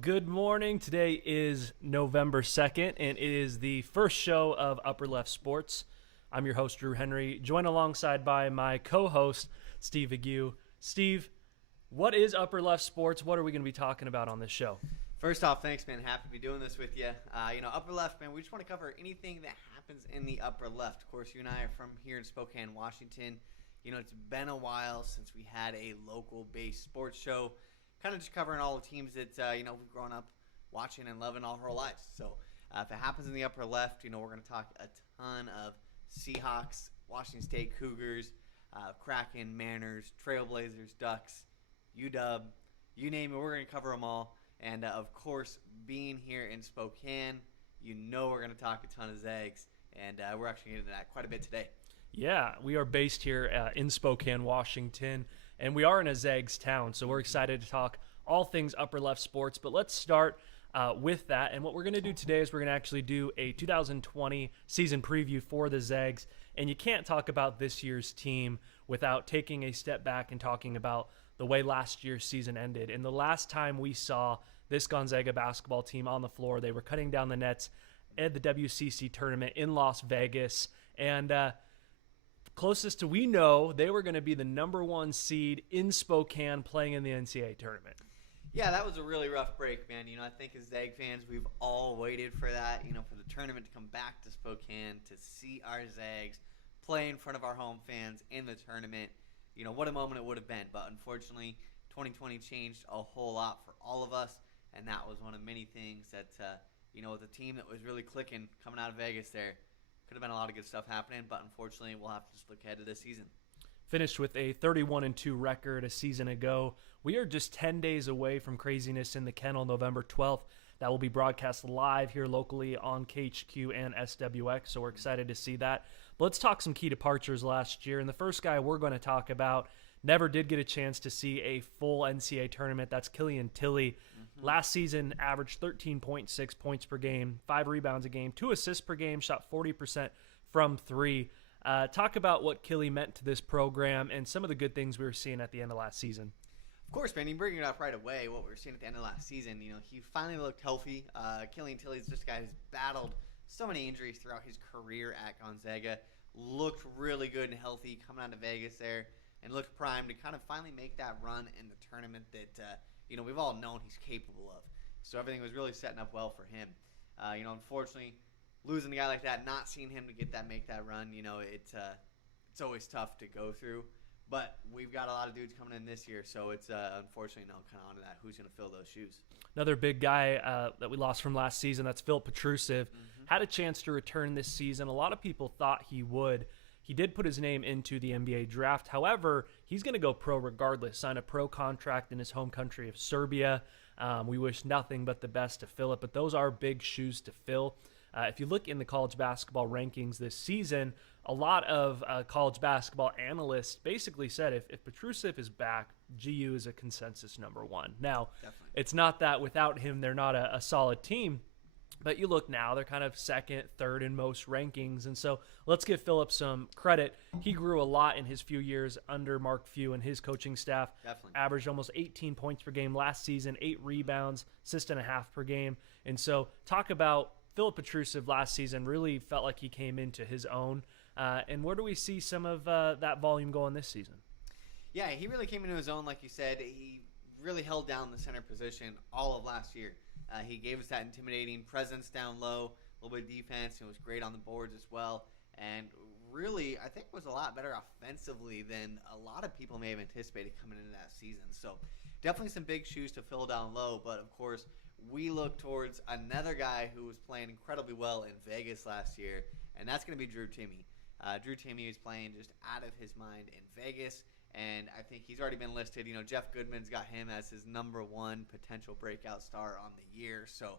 good morning. Today is November 2nd, and it is the first show of Upper Left Sports. I'm your host, Drew Henry, joined alongside by my co-host, Steve Ague. Steve, what is Upper Left Sports? What are we going to be talking about on this show? First off, thanks, man. Happy to be doing this with you. Upper Left, man, we just want to cover anything that happens in the Upper Left. Of course, you and I are from here in Spokane, Washington. It's been a while since we had a local-based sports show, kind of just covering all the teams that, we've grown up watching and loving all our lives. So if it happens in the Upper Left, we're going to talk a ton of Seahawks, Washington State Cougars, Kraken, Mariners, Trailblazers, Ducks, UW, you name it, we're going to cover them all. And, of course, being here in Spokane, we're going to talk a ton of Zags, and we're actually getting into that quite a bit today. Yeah, we are based here in Spokane, Washington, and we are in a Zags town, so we're excited to talk all things Upper Left Sports. But let's start with that, and what we're going to do today is we're going to actually do a 2020 season preview for the Zags, and you can't talk about this year's team without taking a step back and talking about the way last year's season ended. And the last time we saw this Gonzaga basketball team on the floor, they were cutting down the nets at the WCC tournament in Las Vegas, and closest to we know, they were going to be the number one seed in Spokane playing in the NCAA tournament. Yeah, that was a really rough break, man. I think as Zag fans, we've all waited for that, for the tournament to come back to Spokane, to see our Zags play in front of our home fans in the tournament. What a moment it would have been. But unfortunately, 2020 changed a whole lot for all of us, and that was one of many things that, with a team that was really clicking coming out of Vegas there, could have been a lot of good stuff happening, but unfortunately, we'll have to just look ahead to this season. Finished with a 31-2 record a season ago. We are just 10 days away from craziness in the kennel, November 12th. That will be broadcast live here locally on KHQ and SWX, so we're excited to see that. But let's talk some key departures last year, and the first guy we're going to talk about never did get a chance to see a full NCAA tournament. That's Killian Tilly. Last season averaged 13.6 points per game, 5 rebounds a game, 2 assists per game, shot 40% from 3. Talk about what Killy meant to this program and some of the good things we were seeing at the end of last season. Of course, man, you bring it up right away, what we were seeing at the end of last season. He finally looked healthy. Killian Tilly is just a guy who's battled so many injuries throughout his career at Gonzaga. Looked really good and healthy coming out of Vegas there, and looked primed to kind of finally make that run in the tournament that, we've all known he's capable of. So everything was really setting up well for him. Unfortunately, losing a guy like that, not seeing him to make that run, it's always tough to go through. But we've got a lot of dudes coming in this year, so it's unfortunately kind of onto that. Who's going to fill those shoes? Another big guy that we lost from last season, that's Petrussive, had a chance to return this season. A lot of people thought he would. He did put his name into the NBA draft. However, he's going to go pro regardless, sign a pro contract in his home country of Serbia. We wish nothing but the best to Philip, but those are big shoes to fill. If you look in the college basketball rankings this season, a lot of college basketball analysts basically said if Petrussive is back, GU is a consensus number one. Now, Definitely. It's not that without him they're not a solid team, but you look now, they're kind of second, third in most rankings. And so let's give Philip some credit. He grew a lot in his few years under Mark Few and his coaching staff. Definitely. Averaged almost 18 points per game last season, 8 rebounds, assist and a half per game. And so talk about Philip Petrussive last season, really felt like he came into his own. And where do we see some of that volume going this season? Yeah, he really came into his own, like you said. He really held down the center position all of last year. He gave us that intimidating presence down low, a little bit of defense, and was great on the boards as well. And really, I think was a lot better offensively than a lot of people may have anticipated coming into that season. So definitely some big shoes to fill down low. But, of course, we look towards another guy who was playing incredibly well in Vegas last year, and that's going to be Drew Timmy. Drew Timmy is playing just out of his mind in Vegas, and I think he's already been listed. Jeff Goodman's got him as his number one potential breakout star on the year, so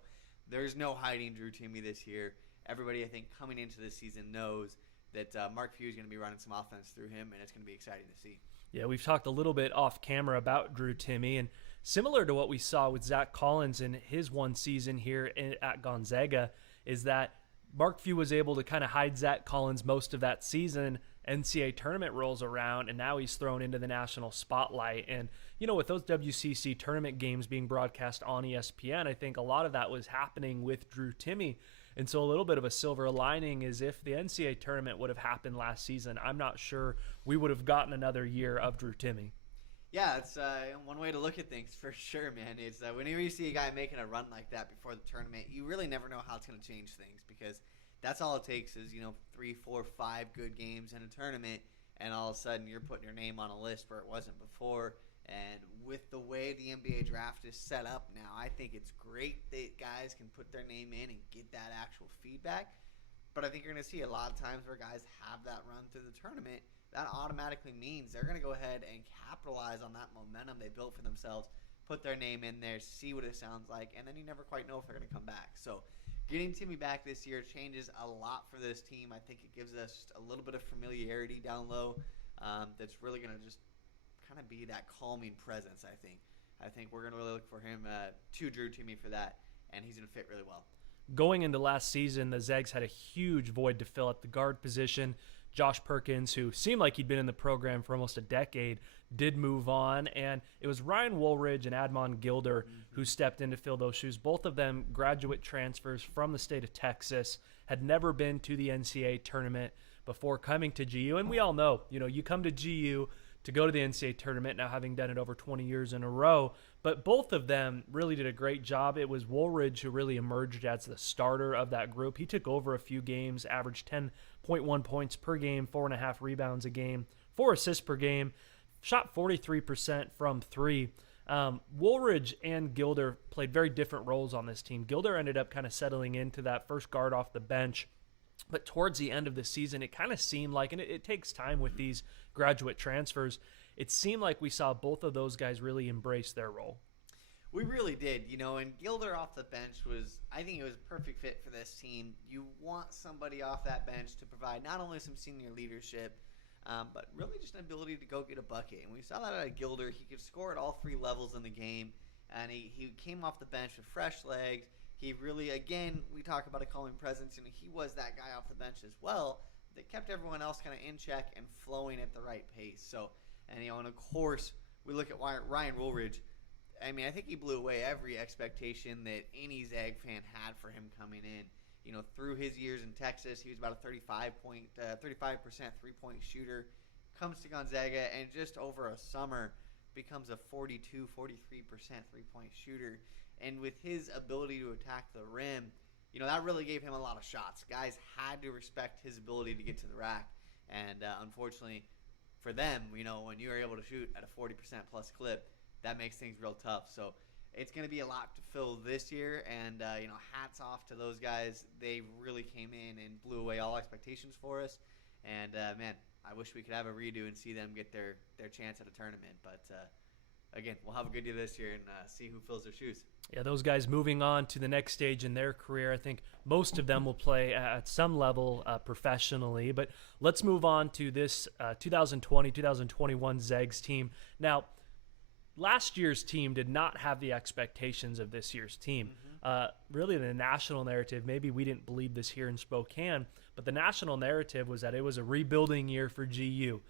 there's no hiding Drew Timmy this year. Everybody, I think, coming into this season knows that Mark Few is going to be running some offense through him, and it's going to be exciting to see. Yeah, we've talked a little bit off camera about Drew Timmy, and similar to what we saw with Zach Collins in his one season here at Gonzaga, is that Mark Few was able to kind of hide Zach Collins most of that season NCAA tournament rolls around, and now he's thrown into the national spotlight. And, with those WCC tournament games being broadcast on ESPN, I think a lot of that was happening with Drew Timmy. And so a little bit of a silver lining is if the NCAA tournament would have happened last season, I'm not sure we would have gotten another year of Drew Timmy. Yeah, it's one way to look at things for sure, man. It's whenever you see a guy making a run like that before the tournament, you really never know how it's going to change things, because that's all it takes is 3, 4, 5 good games in a tournament, and all of a sudden you're putting your name on a list where it wasn't before. And with the way the NBA draft is set up now, I think it's great that guys can put their name in and get that actual feedback. But I think you're going to see a lot of times where guys have that run through the tournament. That automatically means they're going to go ahead and capitalize on that momentum they built for themselves, put their name in there, see what it sounds like, and then you never quite know if they're going to come back. So getting Timmy back this year changes a lot for this team. I think it gives us just a little bit of familiarity down low that's really going to just kind of be that calming presence, I think we're going to really look for him to Drew Timmy for that, and he's going to fit really well. Going into last season, the Zags had a huge void to fill at the guard position. Josh Perkins, who seemed like he'd been in the program for almost a decade, did move on, and it was Ryan Woolridge and Admon Gilder who stepped in to fill those shoes. Both of them graduate transfers from the state of Texas, had never been to the NCAA tournament before coming to GU, and we all know, you come to GU to go to the NCAA tournament, now having done it over 20 years in a row. But both of them really did a great job. It was Woolridge who really emerged as the starter of that group. He took over a few games, averaged 10.1 points per game, 4.5 rebounds a game, 4 assists per game, shot 43% from three. Woolridge and Gilder played very different roles on this team. Gilder ended up kind of settling into that first guard off the bench. But towards the end of the season, it kind of seemed like, and it takes time with these graduate transfers, it seemed like we saw both of those guys really embrace their role. We really did, and Gilder off the bench I think it was a perfect fit for this team. You want somebody off that bench to provide not only some senior leadership, but really just an ability to go get a bucket. And we saw that out of Gilder. He could score at all 3 levels in the game, and he came off the bench with fresh legs. He really, again, we talk about a calming presence, and he was that guy off the bench as well that kept everyone else kind of in check and flowing at the right pace. So, and of course, we look at Ryan Woolridge. I mean, I think he blew away every expectation that any Zag fan had for him coming in. Through his years in Texas, he was about a 35% three-point shooter. Comes to Gonzaga, and just over a summer becomes a 42, 43% three-point shooter. And with his ability to attack the rim, that really gave him a lot of shots. Guys had to respect his ability to get to the rack. And unfortunately for them, when you are able to shoot at a 40% plus clip, that makes things real tough. So it's going to be a lot to fill this year. And, hats off to those guys. They really came in and blew away all expectations for us. And, man, I wish we could have a redo and see them get their chance at a tournament. But, again, we'll have a good year this year and see who fills their shoes. Yeah, those guys moving on to the next stage in their career, I think most of them will play at some level professionally. But let's move on to this 2020-2021 Zags team. Now, last year's team did not have the expectations of this year's team. Really, the national narrative, maybe we didn't believe this here in Spokane, but the national narrative was that it was a rebuilding year for GU.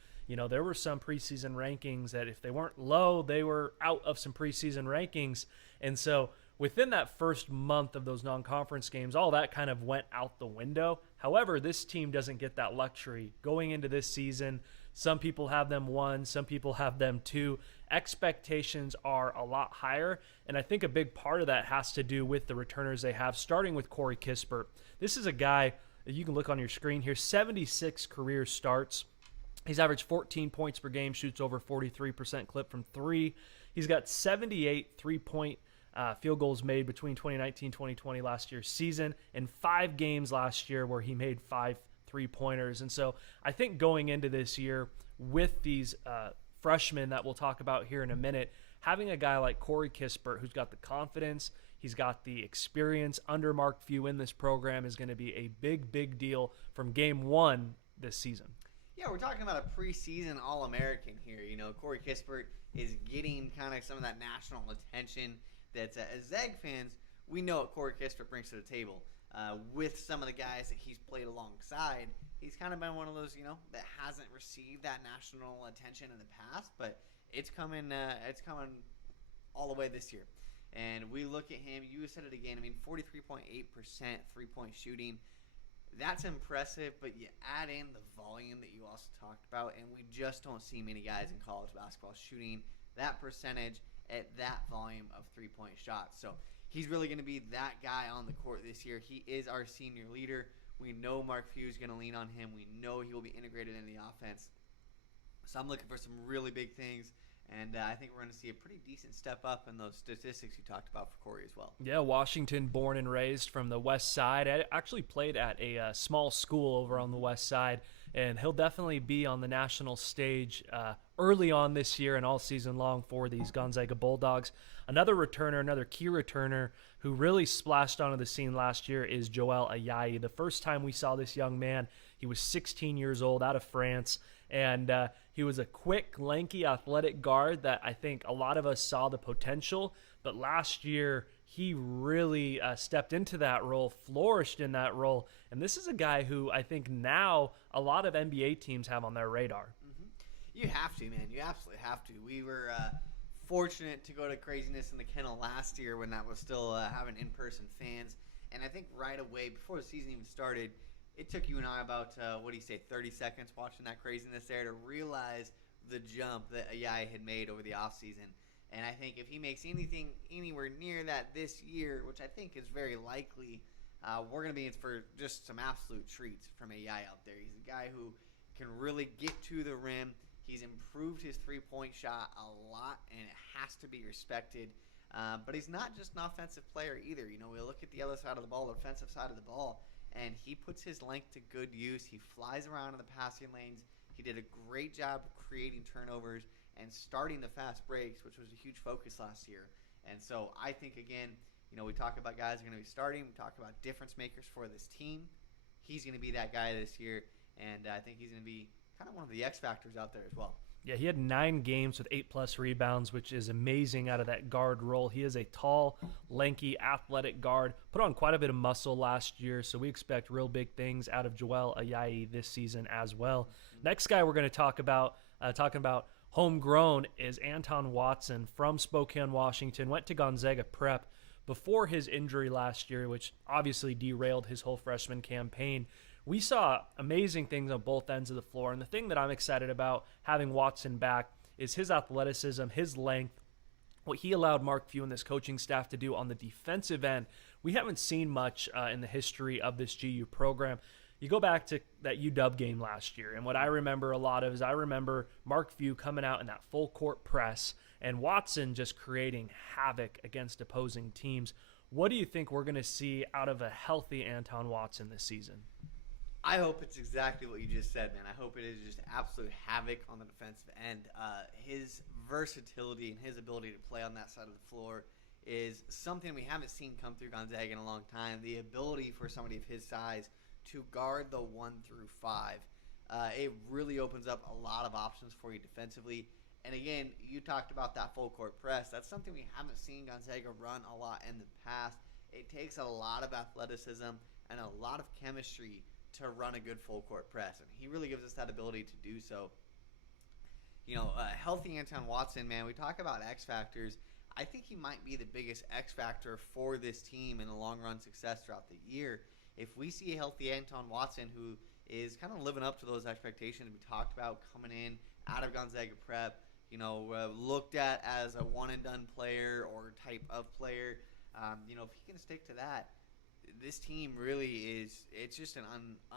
There were some preseason rankings that if they weren't low, they were out of some preseason rankings. And so within that first month of those non-conference games, all that kind of went out the window. However, this team doesn't get that luxury. Going into this season, some people have them 1, some people have them 2. Expectations are a lot higher, and I think a big part of that has to do with the returners they have, starting with Corey Kispert. This is a guy that you can look on your screen here, 76 career starts. He's averaged 14 points per game, shoots over 43% clip from 3. He's got 78 three-point field goals made between 2019-2020 last year's season, and 5 games last year where he made 5 3-pointers. And so I think going into this year with these freshmen that we'll talk about here in a minute, having a guy like Corey Kispert who's got the confidence, he's got the experience under Mark Few in this program is going to be a big, big deal from game 1 this season. Yeah, we're talking about a preseason All-American here. Corey Kispert is getting kind of some of that national attention that as Zag fans, we know what Corey Kispert brings to the table. With some of the guys that he's played alongside, he's kind of been one of those, that hasn't received that national attention in the past, but it's coming all the way this year. And we look at him, you said it again, 43.8% three-point shooting. That's impressive, but you add in the volume that you also talked about, and we just don't see many guys in college basketball shooting that percentage at that volume of three-point shots. So he's really going to be that guy on the court this year. He is our senior leader. We know Mark Few is going to lean on him. We know he will be integrated in the offense. So I'm looking for some really big things. And I think we're going to see a pretty decent step up in those statistics you talked about for Corey as well. Yeah, Washington, born and raised from the west side. I actually played at a small school over on the west side, and he'll definitely be on the national stage early on this year and all season long for these Gonzaga Bulldogs. Another key returner who really splashed onto the scene last year is Joelle Ayali. The first time we saw this young man, he was 16 years old, out of France, and he was a quick, lanky, athletic guard that I think a lot of us saw the potential. But last year, he really stepped into that role, flourished in that role. And this is a guy who I think now a lot of NBA teams have on their radar. You have to, man. You absolutely have to. We were fortunate to go to Craziness in the Kennel last year when that was still having in-person fans. And I think right away, before the season even started, it took you and I about, 30 seconds watching that craziness there to realize the jump that Ayai had made over the offseason. And I think if he makes anything anywhere near that this year, which I think is very likely, we're going to be in for just some absolute treats from Ayai out there. He's a guy who can really get to the rim. He's improved his three-point shot a lot, and it has to be respected. But he's not just an offensive player either. We look at the other side of the ball, the offensive side of the ball, and he puts his length to good use. He flies around in the passing lanes. He did a great job creating turnovers and starting the fast breaks, which was a huge focus last year. And so I think, again, we talk about guys who are going to be starting. We talk about difference makers for this team. He's going to be that guy this year, and I think he's going to be kind of one of the X factors out there as well. Yeah, he had 9 games with 8+ rebounds, which is amazing out of that guard role. He is a tall, lanky, athletic guard. Put on quite a bit of muscle last year, so we expect real big things out of Joelle Ayali this season as well. Next guy we're going to talk about, talking about homegrown, is Anton Watson from Spokane, Washington. Went to Gonzaga Prep before his injury last year, which obviously derailed his whole freshman campaign. We saw amazing things on both ends of the floor, and the thing that I'm excited about having Watson back is his athleticism, his length, what he allowed Mark Few and this coaching staff to do on the defensive end. We haven't seen much in the history of this GU program. You go back to that UW game last year, and what I remember a lot of is I remember Mark Few coming out in that full court press and Watson just creating havoc against opposing teams. What do you think we're going to see out of a healthy Anton Watson this season? I hope it's exactly what you just said, man. I hope it is just absolute havoc on the defensive end. His versatility and his ability to play on that side of the floor is something we haven't seen come through Gonzaga in a long time. The ability for somebody of his size to guard the 1 through 5. It really opens up a lot of options for you defensively. And again, you talked about that full court press. That's something we haven't seen Gonzaga run a lot in the past. It takes a lot of athleticism and a lot of chemistry to run a good full court press, and he really gives us that ability to do so. Healthy Anton Watson, man, we talk about X factors. I think he might be the biggest X factor for this team in the long run success throughout the year. If we see a healthy Anton Watson who is kind of living up to those expectations we talked about coming in out of Gonzaga Prep, looked at as a one and done player or type of player, if he can stick to that, this team really it's just an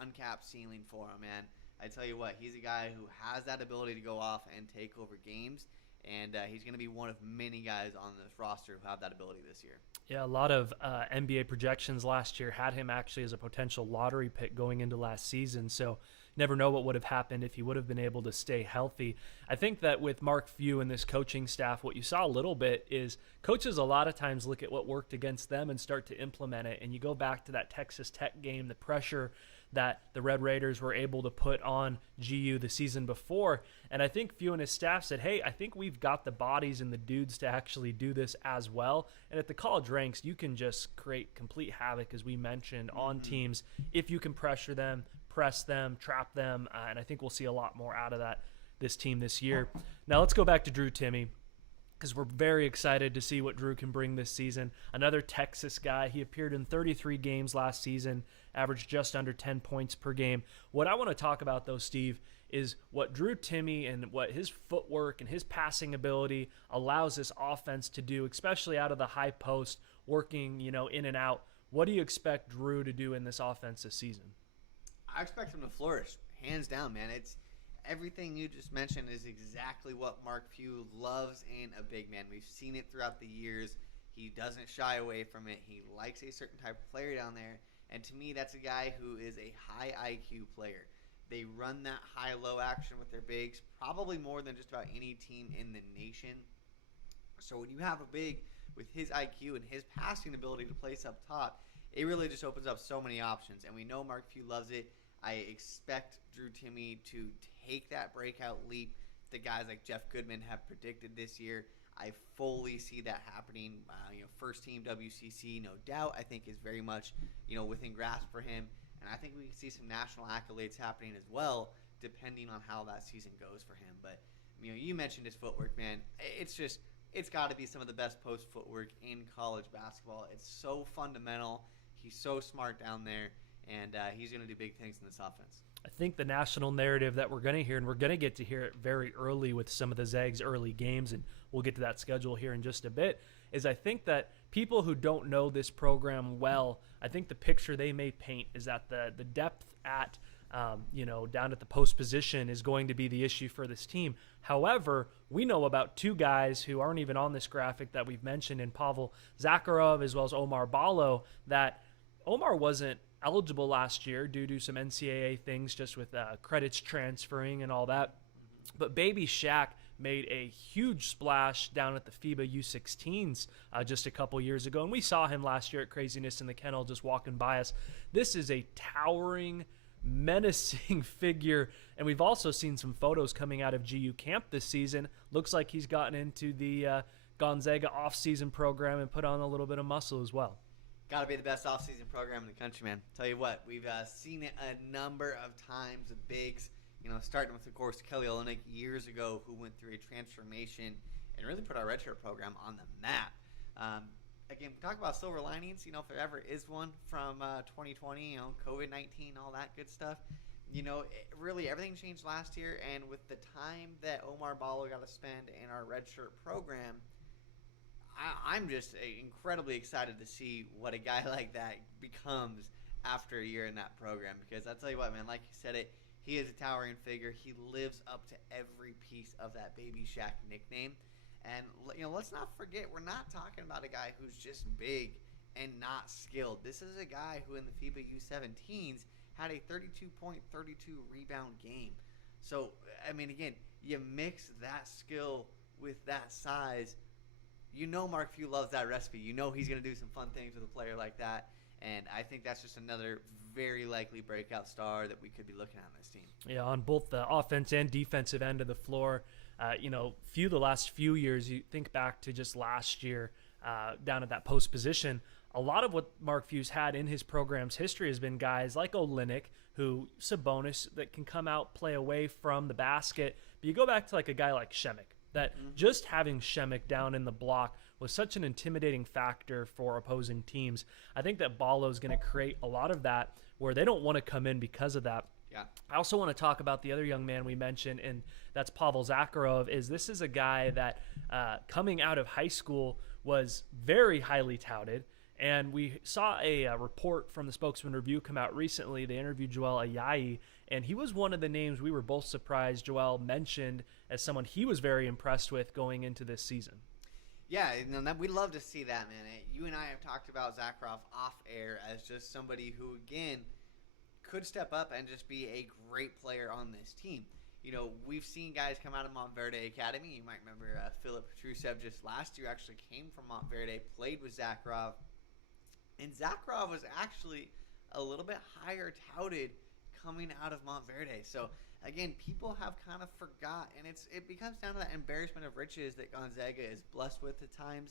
uncapped ceiling for him, man. I tell you what, he's a guy who has that ability to go off and take over games, and he's going to be one of many guys on this roster who have that ability this year. Yeah, a lot of NBA projections last year had him actually as a potential lottery pick going into last season, so never know what would have happened if he would have been able to stay healthy. I think that with Mark Few and this coaching staff, what you saw a little bit is coaches a lot of times look at what worked against them and start to implement it. And you go back to that Texas Tech game, the pressure that the Red Raiders were able to put on GU the season before. And I think Few and his staff said, hey, I think we've got the bodies and the dudes to actually do this as well. And at the college ranks, you can just create complete havoc, as we mentioned, on teams if you can pressure them, press them, trap them, and I think we'll see a lot more out of this team this year. Now let's go back to Drew Timmy, because we're very excited to see what Drew can bring this season. Another Texas guy. He appeared in 33 games last season, averaged just under 10 points per game. What I want to talk about, though, Steve, is what Drew Timmy and what his footwork and his passing ability allows this offense to do, especially out of the high post, working, in and out. What do you expect Drew to do in this offense this season? I expect him to flourish, hands down, man. It's everything you just mentioned is exactly what Mark Few loves in a big man. We've seen it throughout the years. He doesn't shy away from it. He likes a certain type of player down there. And to me, that's a guy who is a high IQ player. They run that high-low action with their bigs probably more than just about any team in the nation. So when you have a big with his IQ and his passing ability to place up top, it really just opens up so many options. And we know Mark Few loves it. I expect Drew Timmy to take that breakout leap the guys like Jeff Goodman have predicted this year. I fully see that happening. First team WCC, no doubt, I think is very much, within grasp for him. And I think we can see some national accolades happening as well, depending on how that season goes for him. But, you mentioned his footwork, man. It's got to be some of the best post footwork in college basketball. It's so fundamental. He's so smart down there, and he's going to do big things in this offense. I think the national narrative that we're going to hear, and we're going to get to hear it very early with some of the Zags early games, and we'll get to that schedule here in just a bit, is I think that people who don't know this program well, I think the picture they may paint is that the depth at, down at the post position is going to be the issue for this team. However, we know about two guys who aren't even on this graphic that we've mentioned in Pavel Zakharov as well as Omar Ballo, that Omar wasn't eligible last year due to some NCAA things, just with credits transferring and all that. But baby Shaq made a huge splash down at the FIBA U16s just a couple years ago, and we saw him last year at Craziness in the Kennel just walking by us. This is a towering, menacing figure, and we've also seen some photos coming out of GU camp this season. Looks like he's gotten into the Gonzaga off-season program and put on a little bit of muscle as well. Got to be the best off-season program in the country, man. Tell you what, we've seen it a number of times with bigs, starting with, of course, Kelly Olynyk years ago, who went through a transformation and really put our redshirt program on the map. Again, we talk about silver linings, if there ever is one from 2020, COVID-19, all that good stuff. Really everything changed last year, and with the time that Omar Ballo got to spend in our redshirt program, I'm just incredibly excited to see what a guy like that becomes after a year in that program. Because I'll tell you what, man, like you said it, he is a towering figure. He lives up to every piece of that Baby Shaq nickname. And, let's not forget, we're not talking about a guy who's just big and not skilled. This is a guy who in the FIBA U17s had a 32-point, 32-rebound game. So, again, you mix that skill with that size. Mark Few loves that recipe. He's going to do some fun things with a player like that. And I think that's just another very likely breakout star that we could be looking at on this team. Yeah, on both the offense and defensive end of the floor. The last few years, you think back to just last year down at that post position, a lot of what Mark Few's had in his program's history has been guys like Olynyk, Sabonis, that can come out, play away from the basket. But you go back to a guy like Shemek, that just having Shemek down in the block was such an intimidating factor for opposing teams. I think that Ballo's going to create a lot of that where they don't want to come in because of that. Yeah. I also want to talk about the other young man we mentioned, and that's Pavel Zakharov. This is a guy that coming out of high school was very highly touted, and we saw a report from the Spokesman Review come out recently. They interviewed Joelle Ayali, and he was one of the names we were both surprised Joelle mentioned as someone he was very impressed with going into this season. Yeah, we'd love to see that, man. You and I have talked about Zakharov off air as just somebody who, again, could step up and just be a great player on this team. We've seen guys come out of Montverde Academy. You might remember Philip Petrussive just last year actually came from Montverde, played with Zakharov. And Zakharov was actually a little bit higher touted coming out of Montverde. So, again, people have kind of forgot, and it becomes down to that embarrassment of riches that Gonzaga is blessed with at times,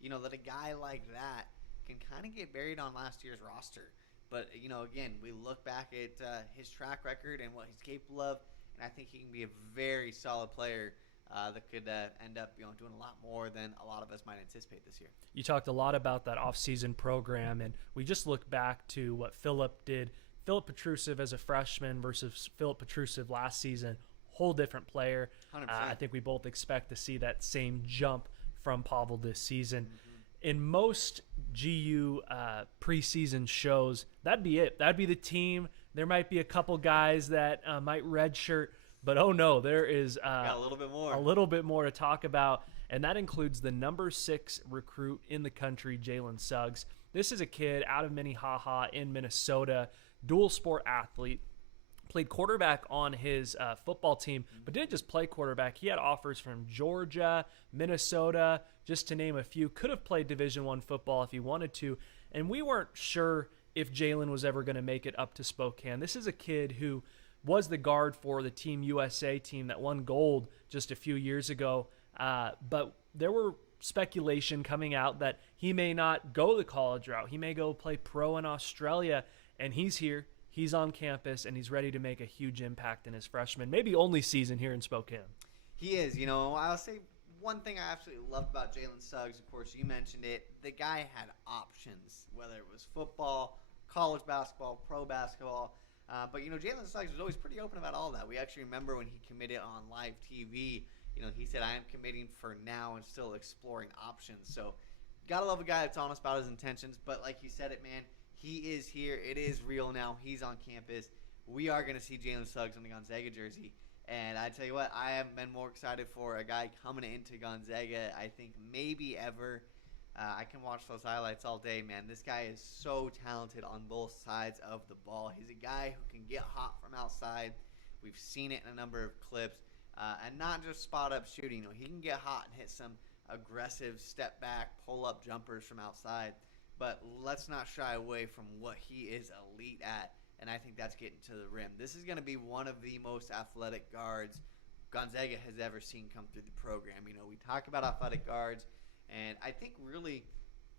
that a guy like that can kind of get buried on last year's roster. But, again, we look back at his track record and what he's capable of, and I think he can be a very solid player that could end up doing a lot more than a lot of us might anticipate this year. You talked a lot about that offseason program, and we just look back to what Philip did. Philip Petrussive as a freshman versus Philip Petrussive last season, whole different player. 100%. I think we both expect to see that same jump from Pavel this season. In most GU preseason shows, that'd be it. That'd be the team. There might be a couple guys that might redshirt, but oh no, there is got a little bit more. A little bit more to talk about, and that includes the number 6 recruit in the country, Jalen Suggs. This is a kid out of Minnehaha in Minnesota, dual sport athlete. Played quarterback on his football team, but didn't just play quarterback. He had offers from Georgia, Minnesota, just to name a few. Could have played Division I football if he wanted to, and we weren't sure if Jalen was ever going to make it up to Spokane. This is a kid who was the guard for the Team USA team that won gold just a few years ago, but there were speculation coming out that he may not go the college route. He may go play pro in Australia, and he's here. He's on campus, and he's ready to make a huge impact in his freshman, maybe only season here in Spokane. He is. I'll say one thing I absolutely loved about Jalen Suggs, of course, you mentioned it. The guy had options, whether it was football, college basketball, pro basketball. But Jalen Suggs was always pretty open about all that. We actually remember when he committed on live TV, he said, I am committing for now and still exploring options. So gotta love a guy that's honest about his intentions. But like you said it, man, he is here. It is real now. He's on campus. We are going to see Jalen Suggs in the Gonzaga jersey. And I tell you what, I have been more excited for a guy coming into Gonzaga, I think, maybe ever. I can watch those highlights all day, man. This guy is so talented on both sides of the ball. He's a guy who can get hot from outside. We've seen it in a number of clips. And not just spot-up shooting. He can get hot and hit some aggressive step-back, pull-up jumpers from outside. But let's not shy away from what he is elite at, and I think that's getting to the rim. This is going to be one of the most athletic guards Gonzaga has ever seen come through the program. We talk about athletic guards, and I think really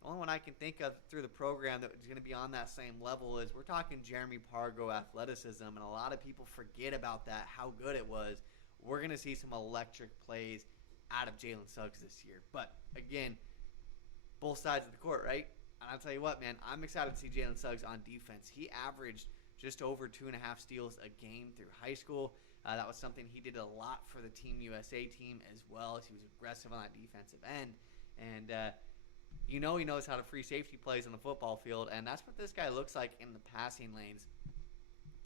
the only one I can think of through the program that is going to be on that same level is we're talking Jeremy Pargo athleticism, and a lot of people forget about that, how good it was. We're going to see some electric plays out of Jalen Suggs this year. But, again, both sides of the court, right? And I'll tell you what, man, I'm excited to see Jalen Suggs on defense. He averaged just over 2.5 steals a game through high school. That was something he did a lot for the Team USA team as well, as he was aggressive on that defensive end. And, he knows how to free safety plays on the football field, and that's what this guy looks like in the passing lanes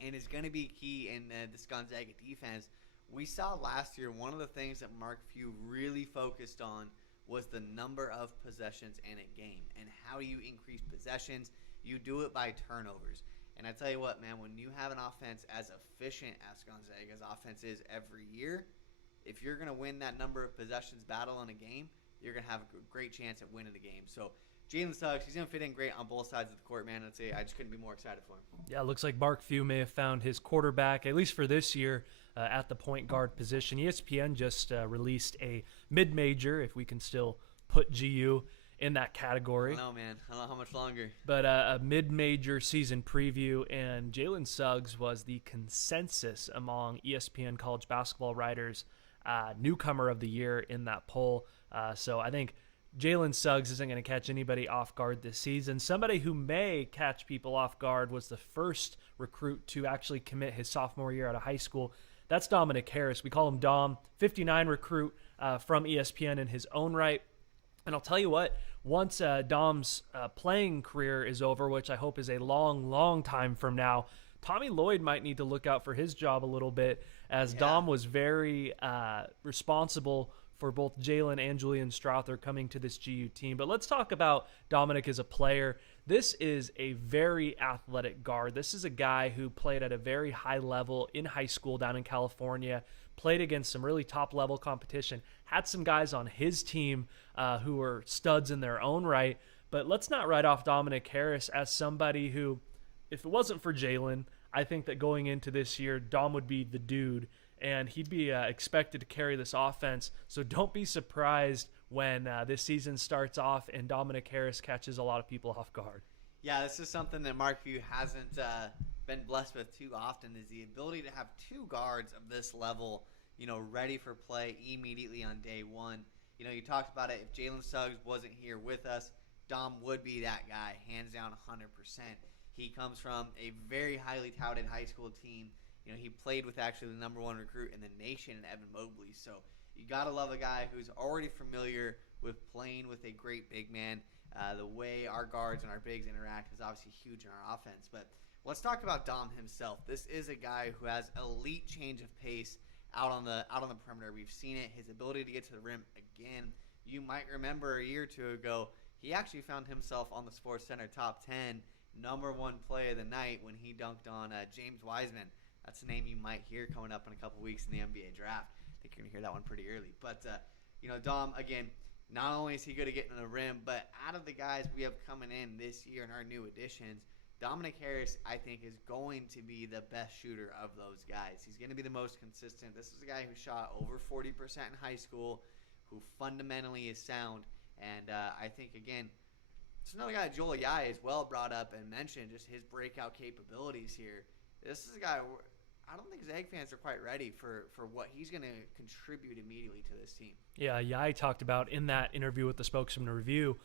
and is going to be key in this Gonzaga defense. We saw last year one of the things that Mark Few really focused on was the number of possessions in a game. And how do you increase possessions? You do it by turnovers. And I tell you what, man, when you have an offense as efficient as Gonzaga's offense is every year, if you're going to win that number of possessions battle in a game, you're going to have a great chance at winning the game. So Jalen Suggs, he's going to fit in great on both sides of the court, man. I just couldn't be more excited for him. Yeah, it looks like Mark Few may have found his quarterback, at least for this year, at the point guard position. ESPN just released a mid-major, if we can still put GU in that category. I don't know, man. I don't know how much longer. But a mid-major season preview, and Jalen Suggs was the consensus among ESPN college basketball writers newcomer of the year in that poll. So I think Jalen Suggs isn't going to catch anybody off guard this season. Somebody who may catch people off guard was the first recruit to actually commit his sophomore year out of high school. That's Dominic Harris. We call him Dom, 59 recruit from ESPN in his own right. And I'll tell you what, once Dom's playing career is over, which I hope is a long, long time from now, Tommy Lloyd might need to look out for his job a little bit, as Dom was very responsible for both Jalen and Julian Strother coming to this GU team. But let's talk about Dominic as a player. This is a very athletic guard. This is a guy who played at a very high level in high school down in California, played against some really top-level competition, had some guys on his team who were studs in their own right. But let's not write off Dominic Harris as somebody who, if it wasn't for Jalen, I think that going into this year, Dom would be the dude, and he'd be expected to carry this offense. So don't be surprised when this season starts off and Dominic Harris catches a lot of people off guard. Yeah, this is something that Mark Few hasn't been blessed with too often, is the ability to have two guards of this level, ready for play immediately on day one. You talked about it. If Jalen Suggs wasn't here with us, Dom would be that guy, hands down 100%. He comes from a very highly touted high school team. He played with actually the number one recruit in the nation, Evan Mobley. So you got to love a guy who's already familiar with playing with a great big man. The way our guards and our bigs interact is obviously huge in our offense. But let's talk about Dom himself. This is a guy who has elite change of pace out on the perimeter. We've seen it. His ability to get to the rim again. You might remember a year or two ago, he actually found himself on the Sports Center top 10, number one play of the night when he dunked on James Wiseman. That's a name you might hear coming up in a couple weeks in the NBA draft. I think you're going to hear that one pretty early. But, Dom, again, not only is he good at getting to the rim, but out of the guys we have coming in this year in our new additions, Dominic Harris, I think, is going to be the best shooter of those guys. He's going to be the most consistent. This is a guy who shot over 40% in high school, who fundamentally is sound. And I think, again, it's another guy, Joelle Ayali, as well brought up and mentioned just his breakout capabilities here. This is a guy, I don't think Zag fans are quite ready for what he's going to contribute immediately to this team. Yeah, Yai talked about in that interview with the Spokesman Review,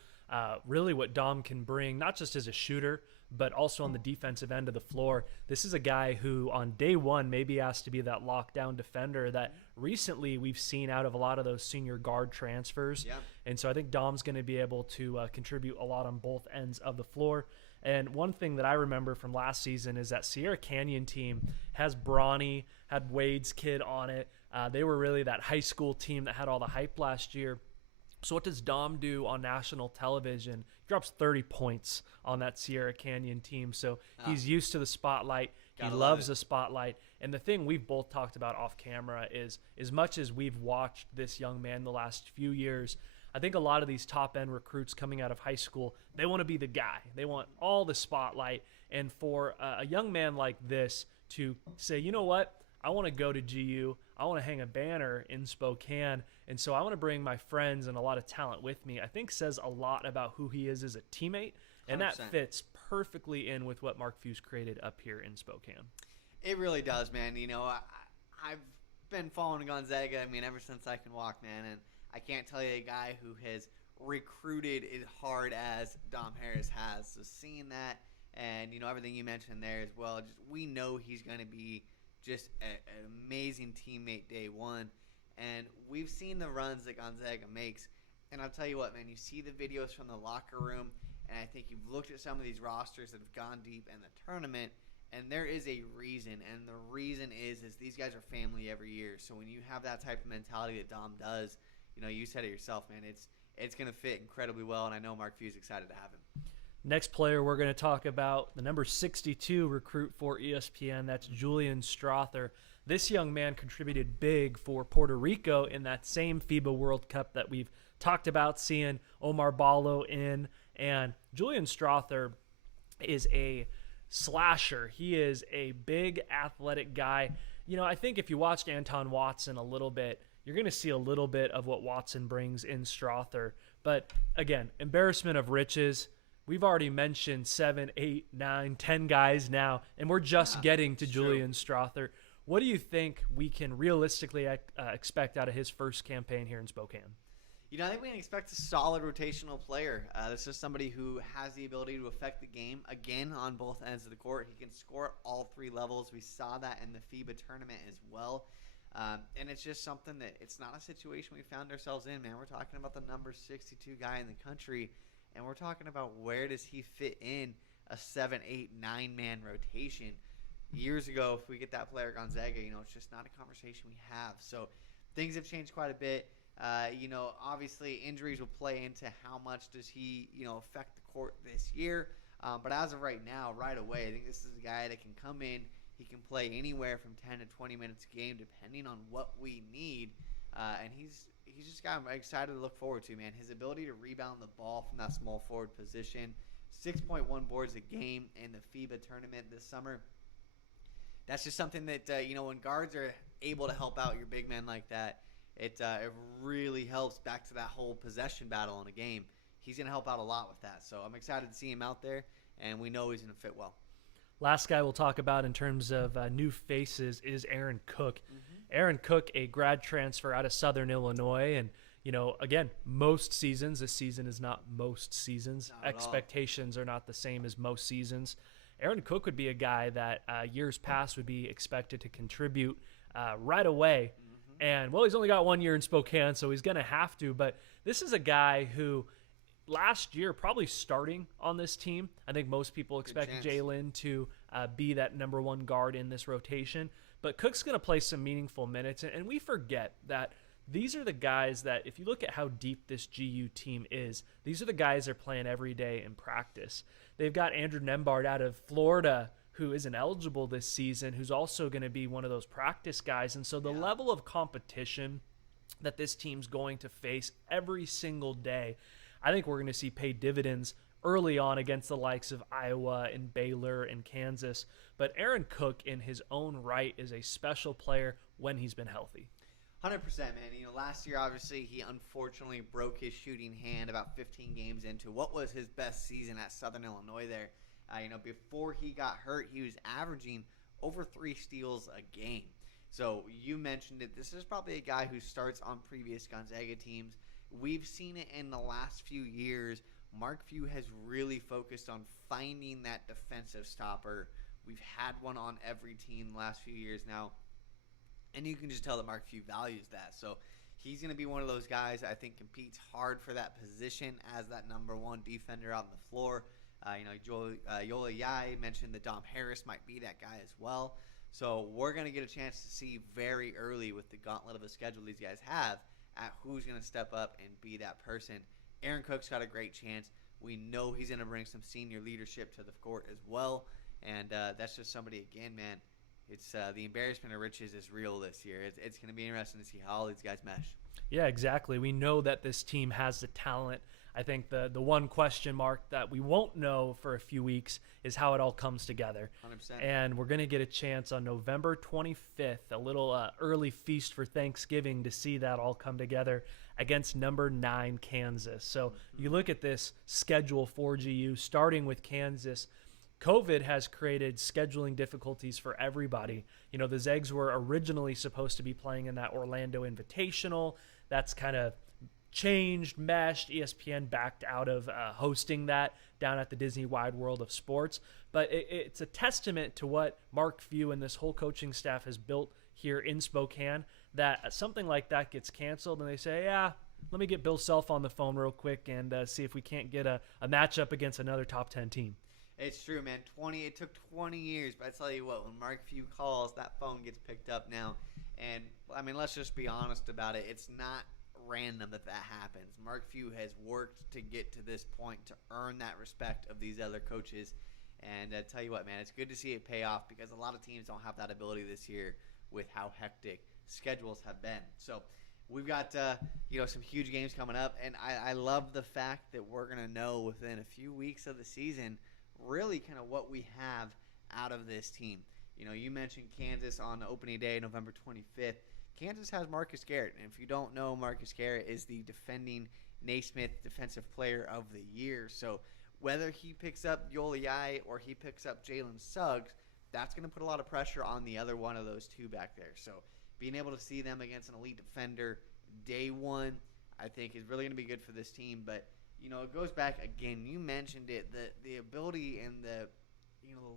really what Dom can bring, not just as a shooter, but also on the defensive end of the floor. This is a guy who on day one maybe asked to be that lockdown defender that recently we've seen out of a lot of those senior guard transfers. Yeah. And so I think Dom's going to be able to contribute a lot on both ends of the floor. And one thing that I remember from last season is that Sierra Canyon team has Bronny, had Wade's kid on it. They were really that high school team that had all the hype last year. So what does Dom do on national television? He drops 30 points on that Sierra Canyon team. So he's used to the spotlight. He loves the spotlight. And the thing we've both talked about off camera is, as much as we've watched this young man the last few years, I think a lot of these top-end recruits coming out of high school, they want to be the guy. They want all the spotlight. And for a young man like this to say, you know what, I want to go to GU. I want to hang a banner in Spokane. And so I want to bring my friends and a lot of talent with me, I think says a lot about who he is as a teammate. And 100%. that fits perfectly in with what Mark Few's created up here in Spokane. It really does, man. I've been following Gonzaga, ever since I can walk, man. And I can't tell you a guy who has recruited as hard as Dom Harris has. So seeing that and, everything you mentioned there as well, we know he's going to be just an amazing teammate day one. And we've seen the runs that Gonzaga makes. And I'll tell you what, man, you see the videos from the locker room, and I think you've looked at some of these rosters that have gone deep in the tournament, and there is a reason. And the reason is these guys are family every year. So when you have that type of mentality that Dom does, you said it yourself, man, it's going to fit incredibly well, and I know Mark Few's excited to have him. Next player we're going to talk about, the number 62 recruit for ESPN, that's Julian Strother. This young man contributed big for Puerto Rico in that same FIBA World Cup that we've talked about, seeing Omar Ballo in. And Julian Strother is a slasher. He is a big athletic guy. I think if you watched Anton Watson a little bit, you're going to see a little bit of what Watson brings in Strother. But again, embarrassment of riches. We've already mentioned 7, 8, 9, 10 guys now, and we're just getting to Julian Strother. What do you think we can realistically expect out of his first campaign here in Spokane? I think we can expect a solid rotational player. This is somebody who has the ability to affect the game, again, on both ends of the court. He can score at all three levels. We saw that in the FIBA tournament as well. And it's just something that it's not a situation we found ourselves in, man. We're talking about the number 62 guy in the country, and we're talking about where does he fit in a 7, 8, 9-man rotation. Years ago, if we get that player Gonzaga, it's just not a conversation we have. So things have changed quite a bit. Obviously injuries will play into how much does he, affect the court this year. But as of right now, right away, I think this is a guy that can come in. He can play anywhere from 10 to 20 minutes a game, depending on what we need. And he's just got excited to look forward to, man. His ability to rebound the ball from that small forward position, 6.1 boards a game in the FIBA tournament this summer. That's just something that, when guards are able to help out your big men like that, it really helps back to that whole possession battle in a game. He's going to help out a lot with that. So I'm excited to see him out there. and we know he's going to fit well. Last guy we'll talk about in terms of new faces is Aaron Cook. Aaron Cook, a grad transfer out of Southern Illinois, and again, most seasons. This season is not most seasons. Expectations are not the same as most seasons. Aaron Cook would be a guy that years past would be expected to contribute right away. And, well, he's only got 1 year in Spokane, so he's going to have to. But this is a guy who last year probably starting on this team. I think most people expect Jalen to be that number one guard in this rotation. But Cook's going to play some meaningful minutes. And we forget that these are the guys that, if you look at how deep this GU team is, these are the guys that are playing every day in practice. They've got Andrew Nembhard out of Florida, who isn't eligible this season, who's also going to be one of those practice guys. And so the level of competition that this team's going to face every single day, I think we're going to see pay dividends early on against the likes of Iowa and Baylor and Kansas. But Aaron Cook, in his own right, is a special player when he's been healthy. 100%, man. Last year, obviously, he unfortunately broke his shooting hand about 15 games into what was his best season at Southern Illinois there. Before he got hurt, he was averaging over 3 steals a game. So you mentioned it. This is probably a guy who starts on previous Gonzaga teams. We've seen it in the last few years. Mark Few has really focused on finding that defensive stopper. We've had one on every team the last few years now. And you can just tell that Mark Few values that. So he's going to be one of those guys I think competes hard for that position as that number one defender out on the floor. Joelle Ayali mentioned that Dom Harris might be that guy as well. So we're going to get a chance to see very early with the gauntlet of a schedule these guys have at who's going to step up and be that person. Aaron Cook's got a great chance. We know he's going to bring some senior leadership to the court as well. And that's just somebody, again, man, it's the embarrassment of riches is real this year. It's going to be interesting to see how all these guys mesh. Yeah, exactly. We know that this team has the talent. I think the one question mark that we won't know for a few weeks is how it all comes together. 100%. And we're going to get a chance on November 25th, a little early feast for Thanksgiving, to see that all come together against number 9 Kansas. So you look at this schedule for GU, starting with Kansas. COVID has created scheduling difficulties for everybody. The Zags were originally supposed to be playing in that Orlando Invitational. That's kind of changed, meshed. ESPN backed out of hosting that down at the Disney Wide World of Sports. But it's a testament to what Mark Few and this whole coaching staff has built here in Spokane, that something like that gets canceled and they say, let me get Bill Self on the phone real quick and see if we can't get a matchup against another top 10 team. It's true, man. It took 20 years, but I tell you what, when Mark Few calls, that phone gets picked up now. And, let's just be honest about it. It's not random that happens. Mark Few has worked to get to this point to earn that respect of these other coaches. And I tell you what, man, it's good to see it pay off because a lot of teams don't have that ability this year with how hectic schedules have been. So we've got some huge games coming up, and I love the fact that we're going to know within a few weeks of the season really kind of what we have out of this team. You mentioned Kansas on opening day, November 25th. Kansas has Marcus Garrett, and if you don't know, Marcus Garrett is the defending Naismith Defensive Player of the Year. So whether he picks up Joelle Ayali or he picks up Jalen Suggs, that's going to put a lot of pressure on the other one of those two back there. So being able to see them against an elite defender day one, I think is really going to be good for this team. But it goes back again. You mentioned it, the ability and the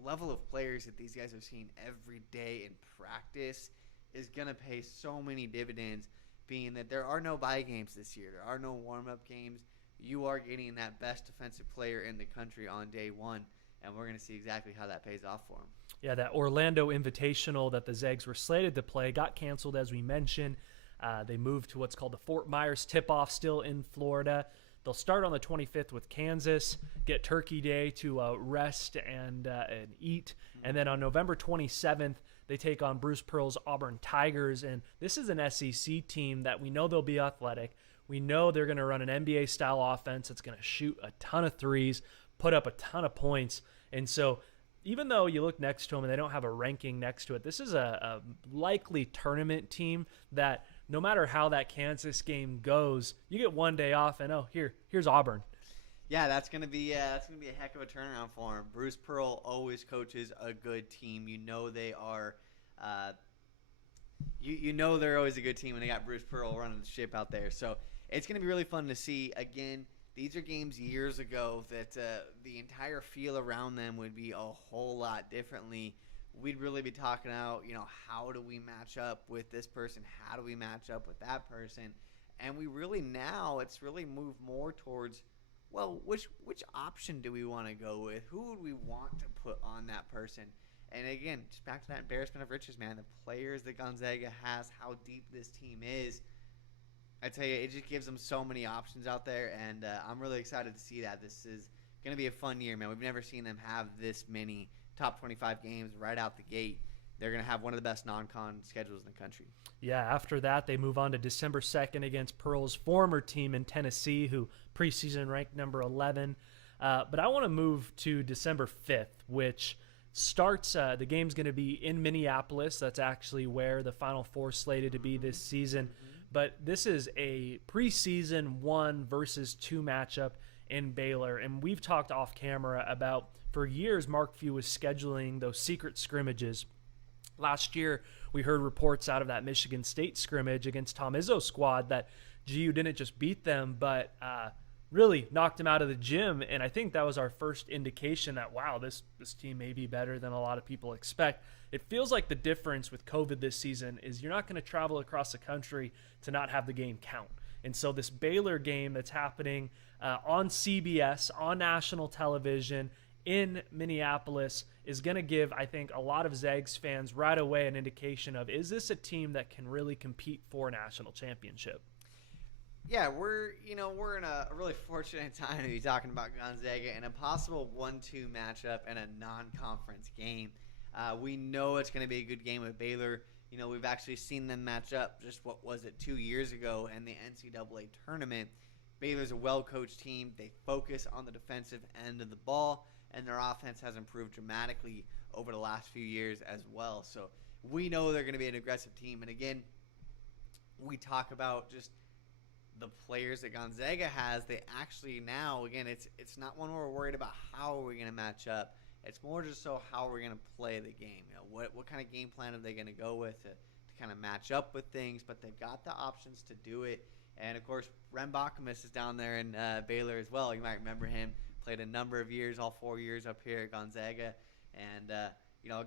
level of players that these guys are seeing every day in practice is going to pay so many dividends, being that there are no bye games this year. There are no warm-up games. You are getting that best defensive player in the country on day one, and we're going to see exactly how that pays off for him. Yeah, that Orlando Invitational that the Zags were slated to play got canceled, as we mentioned. They moved to what's called the Fort Myers Tip-Off, still in Florida. They'll start on the 25th with Kansas, get Turkey Day to rest and eat. And then on November 27th, they take on Bruce Pearl's Auburn Tigers. And this is an SEC team that we know they'll be athletic. We know they're going to run an NBA-style offense that's going to shoot a ton of threes, put up a ton of points. And so even though you look next to them and they don't have a ranking next to it, this is a likely tournament team that no matter how that Kansas game goes, you get one day off and, here's Auburn. Yeah, that's gonna be a heck of a turnaround for him. Bruce Pearl always coaches a good team. You know they are, you know they're always a good team when they got Bruce Pearl running the ship out there. So it's gonna be really fun to see. Again, these are games years ago that the entire feel around them would be a whole lot differently. We'd really be talking out, how do we match up with this person? How do we match up with that person? And we really now it's really moved more towards, well, which option do we want to go with? Who would we want to put on that person? And again, just back to that embarrassment of riches, man. The players that Gonzaga has, how deep this team is. I tell you, it just gives them so many options out there, and I'm really excited to see that. This is going to be a fun year, man. We've never seen them have this many top 25 games right out the gate. They're going to have one of the best non-con schedules in the country. Yeah, after that, they move on to December 2nd against Pearl's former team in Tennessee, who preseason ranked number 11. But I want to move to December 5th, which starts, the game's going to be in Minneapolis. That's actually where the Final Four slated to be this season. But this is a preseason 1 versus 2 matchup in Baylor. And we've talked off camera about, for years, Mark Few was scheduling those secret scrimmages. Last year, we heard reports out of that Michigan State scrimmage against Tom Izzo's squad that GU didn't just beat them, but really knocked them out of the gym. And I think that was our first indication that, wow, this team may be better than a lot of people expect. It feels like the difference with COVID this season is you're not going to travel across the country to not have the game count. And so this Baylor game that's happening on CBS, on national television, in Minneapolis is going to give, I think, a lot of Zags fans right away an indication of, is this a team that can really compete for a national championship? Yeah, we're in a really fortunate time to be talking about Gonzaga and a possible 1-2 matchup and a non-conference game. We know it's going to be a good game with Baylor. We've actually seen them match up just, 2 years ago in the NCAA tournament. Baylor's a well-coached team. They focus on the defensive end of the ball, and their offense has improved dramatically over the last few years as well. So we know they're going to be an aggressive team. And again, we talk about just the players that Gonzaga has. They actually now, again, it's not one where we're worried about how are we going to match up. It's more just so how we're going to play the game. What kind of game plan are they going to go with to kind of match up with things? But they've got the options to do it. And, of course, Rem Bakamus is down there in Baylor as well. You might remember him. Played a number of years, all 4 years up here at Gonzaga. And, a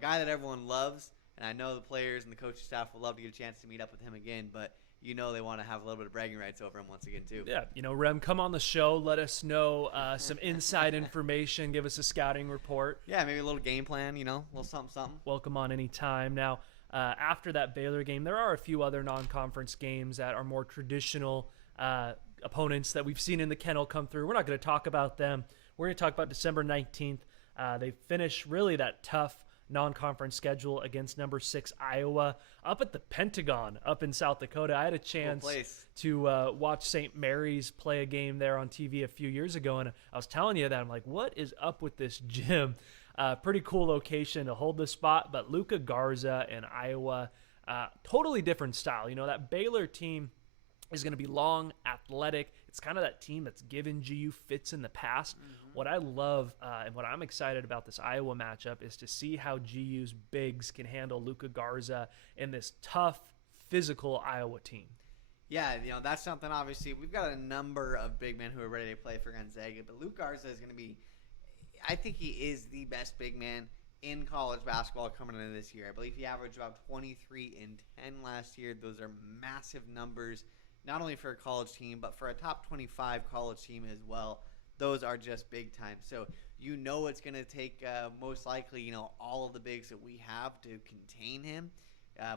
guy that everyone loves. And I know the players and the coaching staff will love to get a chance to meet up with him again. But they want to have a little bit of bragging rights over him once again, too. Yeah, Rem, come on the show. Let us know some inside information. Give us a scouting report. Yeah, maybe a little game plan, a little something. Welcome on any time. Now, after that Baylor game, there are a few other non-conference games that are more traditional opponents that we've seen in the kennel come through. We're not going to talk about them. We're going to talk about December 19th. They finish really that tough non-conference schedule against number 6 Iowa up at the Pentagon up in South Dakota. I had a chance to watch St. Mary's play a game there on TV a few years ago, and I was telling you that I'm like, what is up with this gym? Pretty cool location to hold the spot, but Luka Garza and Iowa, totally different style. That Baylor team is going to be long, athletic. It's kind of that team that's given GU fits in the past. Mm-hmm. What I love and what I'm excited about this Iowa matchup is to see how GU's bigs can handle Luka Garza and this tough, physical Iowa team. Yeah, that's something, obviously. We've got a number of big men who are ready to play for Gonzaga, but Luka Garza is going to be, I think he is the best big man in college basketball coming into this year. I believe he averaged about 23 and 10 last year. Those are massive numbers. Not only for a college team, but for a top 25 college team as well. Those are just big time. So it's going to take most likely, all of the bigs that we have to contain him.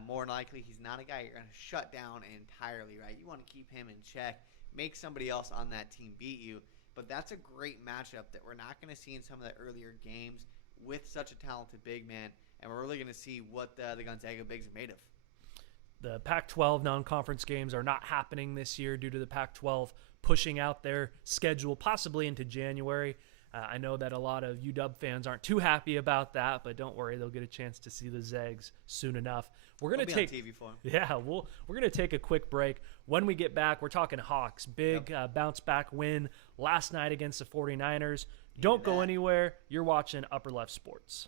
More than likely, he's not a guy you're going to shut down entirely, right? You want to keep him in check, make somebody else on that team beat you. But that's a great matchup that we're not going to see in some of the earlier games with such a talented big man. And we're really going to see what the Gonzaga bigs are made of. The Pac-12 non-conference games are not happening this year due to the Pac-12 pushing out their schedule possibly into January. I know that a lot of UW fans aren't too happy about that, but don't worry, they'll get a chance to see the Zags soon enough. We're gonna take on TV for 'em. Yeah, we're gonna take a quick break. When we get back, we're talking Hawks. Big bounce back win last night against the 49ers. Don't go anywhere. You're watching Upper Left Sports.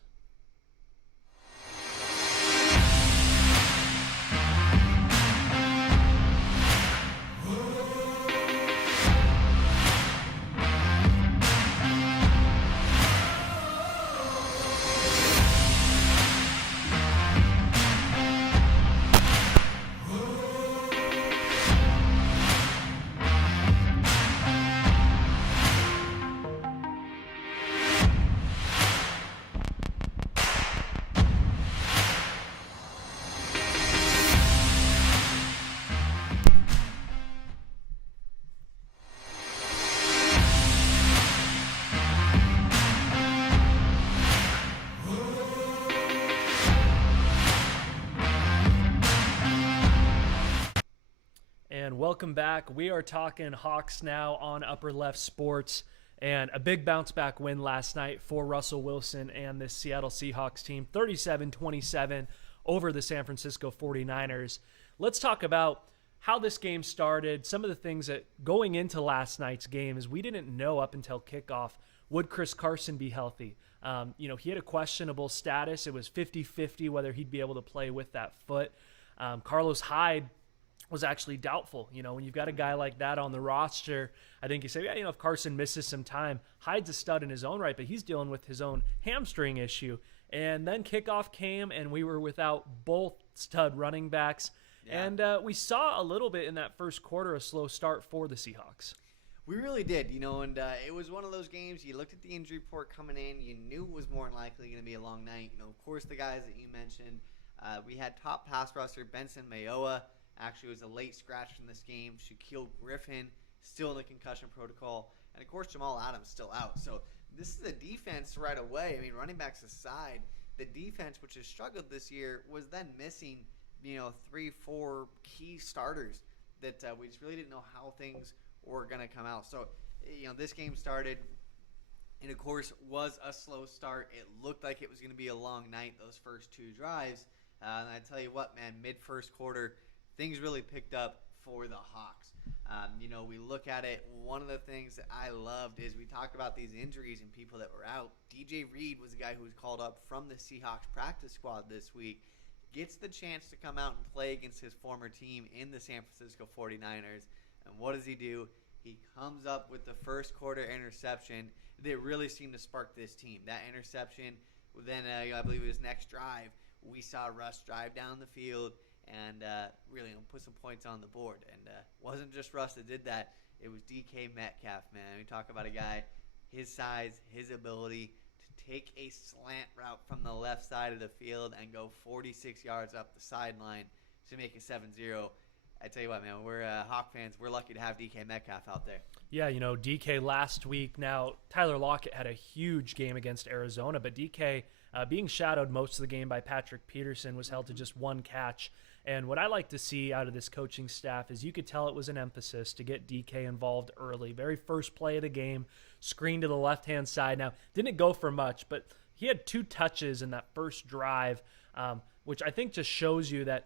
And welcome back. We are talking Hawks now on Upper Left Sports, and a big bounce back win last night for Russell Wilson and this Seattle Seahawks team, 37-27 over the San Francisco 49ers. Let's talk about how this game started. Some of the things that going into last night's game is we didn't know up until kickoff, would Chris Carson be healthy? He had a questionable status. It was 50-50 whether he'd be able to play with that foot. Carlos Hyde was actually doubtful. When you've got a guy like that on the roster, I think you say, if Carson misses some time, Hyde's a stud in his own right, but he's dealing with his own hamstring issue. And then kickoff came, and we were without both stud running backs. Yeah. And we saw a little bit in that first quarter, a slow start for the Seahawks. We really did, and it was one of those games, you looked at the injury report coming in, you knew it was more than likely going to be a long night. Of course, the guys that you mentioned, we had top pass rusher Benson Mayowa, actually was a late scratch from this game. Shaquille Griffin still in the concussion protocol. And, of course, Jamal Adams still out. So this is a defense right away. Running backs aside, the defense, which has struggled this year, was then missing, 3-4 key starters that we just really didn't know how things were going to come out. So, this game started and, of course, was a slow start. It looked like it was going to be a long night, those first two drives. And I tell you what, man, mid-first quarter, things really picked up for the Hawks. We look at it. One of the things that I loved is we talked about these injuries and people that were out. DJ Reed was the guy who was called up from the Seahawks practice squad this week. Gets the chance to come out and play against his former team in the San Francisco 49ers. And what does he do? He comes up with the first quarter interception that really seemed to spark this team. That interception, then I believe it was next drive, we saw Russ drive down the field and really put some points on the board. And wasn't just Russ that did that. It was DK Metcalf, man. We talk about a guy, his size, his ability to take a slant route from the left side of the field and go 46 yards up the sideline to make it 7-0. I tell you what, man, we're Hawk fans. We're lucky to have DK Metcalf out there. Yeah, DK last week. Now, Tyler Lockett had a huge game against Arizona, but DK, being shadowed most of the game by Patrick Peterson, was held to just one catch. And what I like to see out of this coaching staff is you could tell it was an emphasis to get DK involved early. Very first play of the game, screen to the left-hand side. Now, didn't go for much, but he had 2 touches in that first drive, which I think just shows you that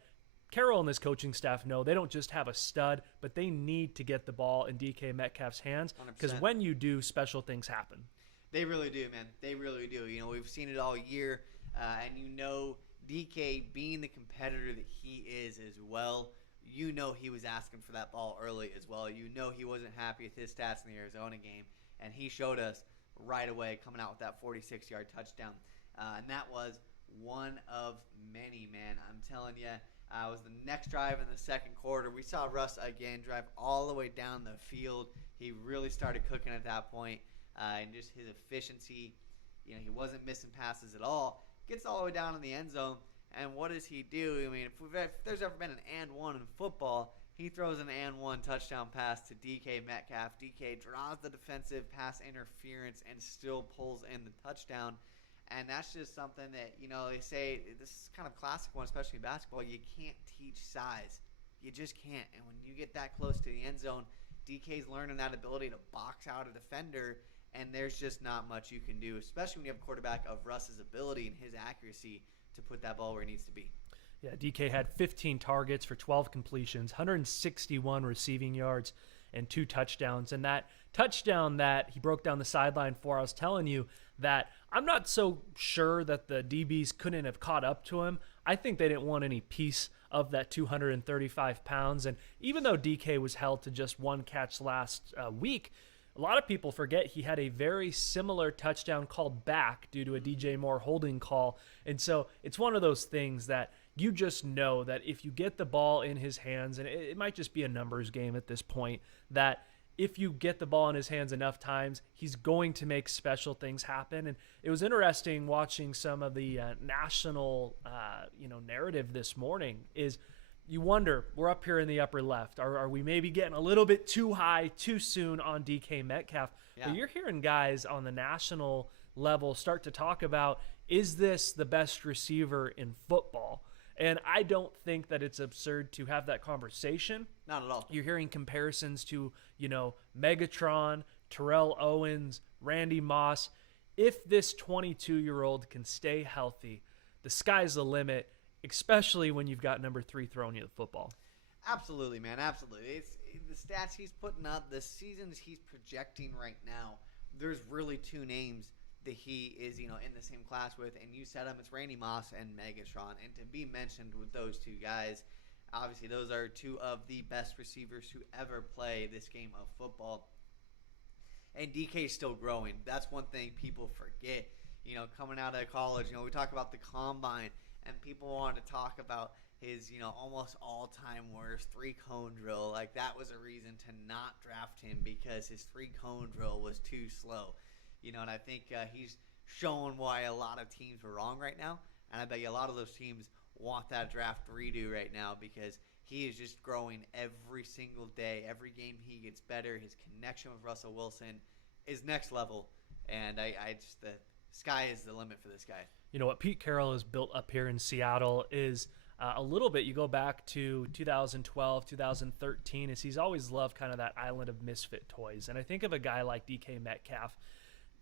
Carroll and his coaching staff know they don't just have a stud, but they need to get the ball in DK Metcalf's hands, because when you do, special things happen. They really do, man. They really do. We've seen it all year, and DK being the competitor that he is as well, he was asking for that ball early as well. He wasn't happy with his stats in the Arizona game, and he showed us right away coming out with that 46-yard touchdown. And that was one of many, man. I'm telling you, it was the next drive in the second quarter. We saw Russ again drive all the way down the field. He really started cooking at that point, and just his efficiency. He wasn't missing passes at all. Gets all the way down in the end zone, and what does he do? If there's ever been an and one in football, he throws an and one touchdown pass to DK Metcalf. DK draws the defensive pass interference and still pulls in the touchdown. And that's just something that, they say, this is kind of a classic one, especially in basketball, you can't teach size. You just can't. And when you get that close to the end zone, DK's learning that ability to box out a defender and there's just not much you can do, especially when you have a quarterback of Russ's ability and his accuracy to put that ball where it needs to be. Yeah, DK had 15 targets for 12 completions, 161 receiving yards, and 2 touchdowns. And that touchdown that he broke down the sideline for, I was telling you that I'm not so sure that the DBs couldn't have caught up to him. I think they didn't want any piece of that 235 pounds. And even though DK was held to just 1 catch last week, a lot of people forget he had a very similar touchdown called back due to a DJ Moore holding call. And so it's one of those things that you just know that if you get the ball in his hands, and it might just be a numbers game at this point, that if you get the ball in his hands enough times, he's going to make special things happen. And it was interesting watching some of the national narrative this morning. Is you wonder, we're up here in the upper left, are we maybe getting a little bit too high too soon on DK Metcalf? Yeah. But you're hearing guys on the national level start to talk about, is this the best receiver in football? And I don't think that it's absurd to have that conversation. Not at all. You're hearing comparisons to, Megatron, Terrell Owens, Randy Moss. If this 22-year-old can stay healthy, the sky's the limit, especially when you've got number 3 throwing you the football. Absolutely, man. Absolutely. It's the stats he's putting up, the seasons he's projecting right now. There's really 2 names that he is, in the same class with, and you said them. It's Randy Moss and Megatron, and to be mentioned with those 2 guys, obviously those are 2 of the best receivers who ever play this game of football. And DK is still growing. That's one thing people forget. Coming out of college, we talk about the combine, and people want to talk about his, almost all-time worst 3-cone drill. Like, that was a reason to not draft him because his 3-cone drill was too slow. And I think he's showing why a lot of teams were wrong right now. And I bet you a lot of those teams want that draft redo right now because he is just growing every single day. Every game he gets better. His connection with Russell Wilson is next level. And the sky is the limit for this guy. What Pete Carroll has built up here in Seattle is a little bit, you go back to 2012, 2013, is he's always loved kind of that island of misfit toys. And I think of a guy like DK Metcalf.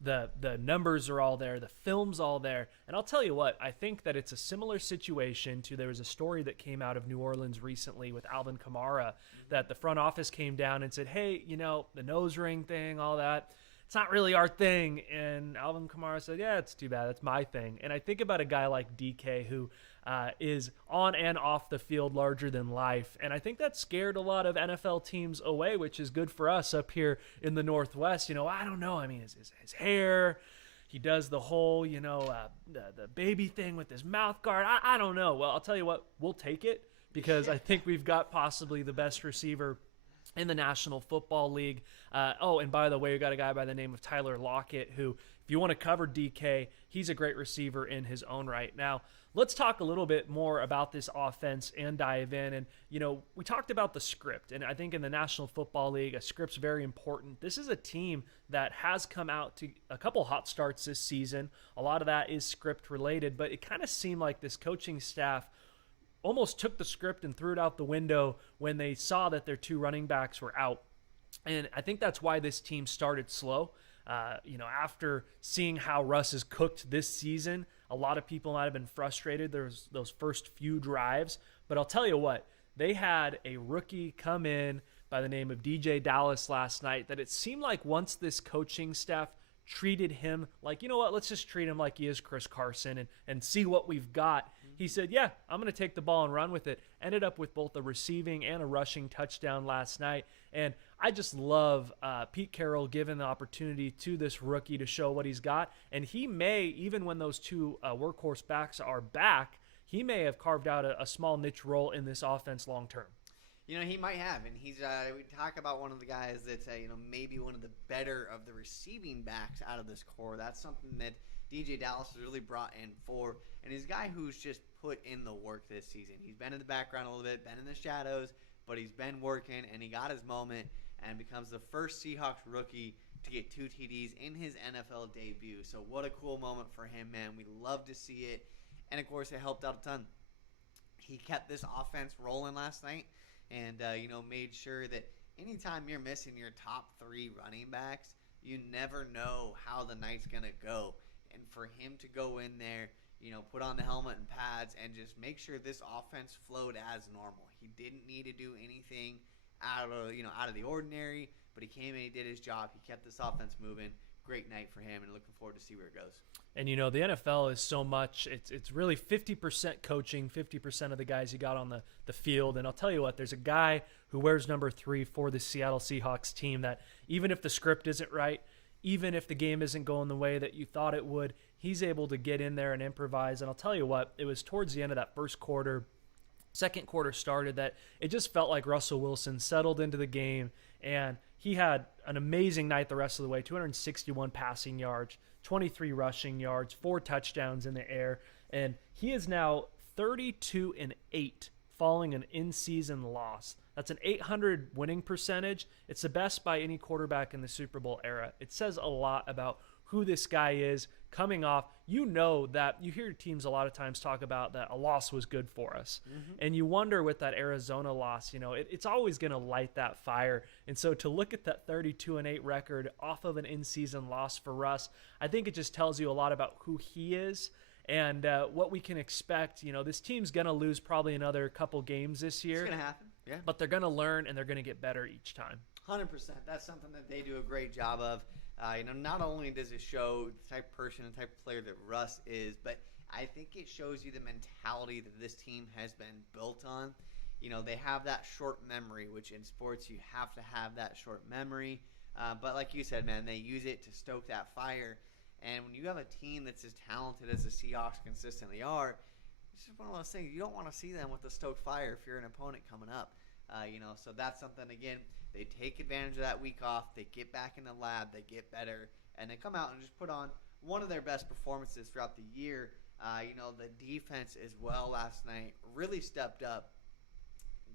The numbers are all there, the film's all there. And I'll tell you what, I think that it's a similar situation to, there was a story that came out of New Orleans recently with Alvin Kamara, that the front office came down and said, hey, the nose ring thing, all that, it's not really our thing. And Alvin Kamara said, yeah, it's too bad, that's my thing. And I think about a guy like DK who is on and off the field larger than life. And I think that scared a lot of NFL teams away, which is good for us up here in the Northwest. I don't know. I mean, his hair, he does the whole, the baby thing with his mouth guard. I don't know. Well, I'll tell you what, we'll take it because I think we've got possibly the best receiver in the National Football League. And by the way, we got a guy by the name of Tyler Lockett who, if you want to cover DK, he's a great receiver in his own right. Now, let's talk a little bit more about this offense and dive in. And, we talked about the script. And I think in the National Football League, a script's very important. This is a team that has come out to a couple hot starts this season. A lot of that is script related, but it kind of seemed like this coaching staff almost took the script and threw it out the window when they saw that their 2 running backs were out. And I think that's why this team started slow. After seeing how Russ has cooked this season, a lot of people might have been frustrated. There's those first few drives. But I'll tell you what, they had a rookie come in by the name of DJ Dallas last night that it seemed like once this coaching staff treated him like, let's just treat him like he is Chris Carson and see what we've got. He said, yeah, I'm going to take the ball and run with it. Ended up with both a receiving and a rushing touchdown last night. And I just love Pete Carroll giving the opportunity to this rookie to show what he's got. And he may, even when those 2 workhorse backs are back, he may have carved out a small niche role in this offense long term. He might have. And he's we talk about one of the guys that's, maybe one of the better of the receiving backs out of this core. That's something that DJ Dallas has really brought in for. And he's a guy who's just put in the work this season. He's been in the background a little bit, been in the shadows, but he's been working, and he got his moment and becomes the first Seahawks rookie to get 2 TDs in his NFL debut. So what a cool moment for him, man. We love to see it. And, of course, it helped out a ton. He kept this offense rolling last night and, made sure that anytime you're missing your top 3 running backs, You never know how the night's going to go. And for him to go in there, put on the helmet and pads and just make sure this offense flowed as normal. He didn't need to do anything out of the ordinary, but he came and he did his job. He kept this offense moving. Great night for him, and looking forward to see where it goes. And, the NFL is so much, it's really 50% coaching, 50% of the guys you got on the field. And I'll tell you what, there's a guy who wears number 3 for the Seattle Seahawks team that even if the script isn't right, even if the game isn't going the way that you thought it would, he's able to get in there and improvise. And I'll tell you what, it was towards the end of that first quarter, second quarter started, that it just felt like Russell Wilson settled into the game, and he had an amazing night the rest of the way. 261 passing yards, 23 rushing yards, 4 touchdowns in the air, and he is now 32-8 following an in-season loss. That's an 800 winning percentage. It's the best by any quarterback in the Super Bowl era. It says a lot about who this guy is coming off. That you hear teams a lot of times talk about that a loss was good for us. Mm-hmm. And you wonder with that Arizona loss, it's always going to light that fire. And so to look at that 32-8 record off of an in-season loss for Russ, I think it just tells you a lot about who he is and what we can expect. This team's going to lose probably another couple games this year. It's going to happen, yeah. But they're going to learn, and they're going to get better each time. 100%. That's something that they do a great job of. Not only does it show the type of person and type of player that Russ is, but I think it shows you the mentality that this team has been built on. They have that short memory, which in sports you have to have that short memory. But like you said, man, they use it to stoke that fire. And when you have a team that's as talented as the Seahawks consistently are, it's just one of those things. You don't want to see them with the stoked fire if you're an opponent coming up. So that's something, again, they take advantage of that week off. They get back in the lab. They get better. And they come out and just put on one of their best performances throughout the year. The defense as well last night really stepped up.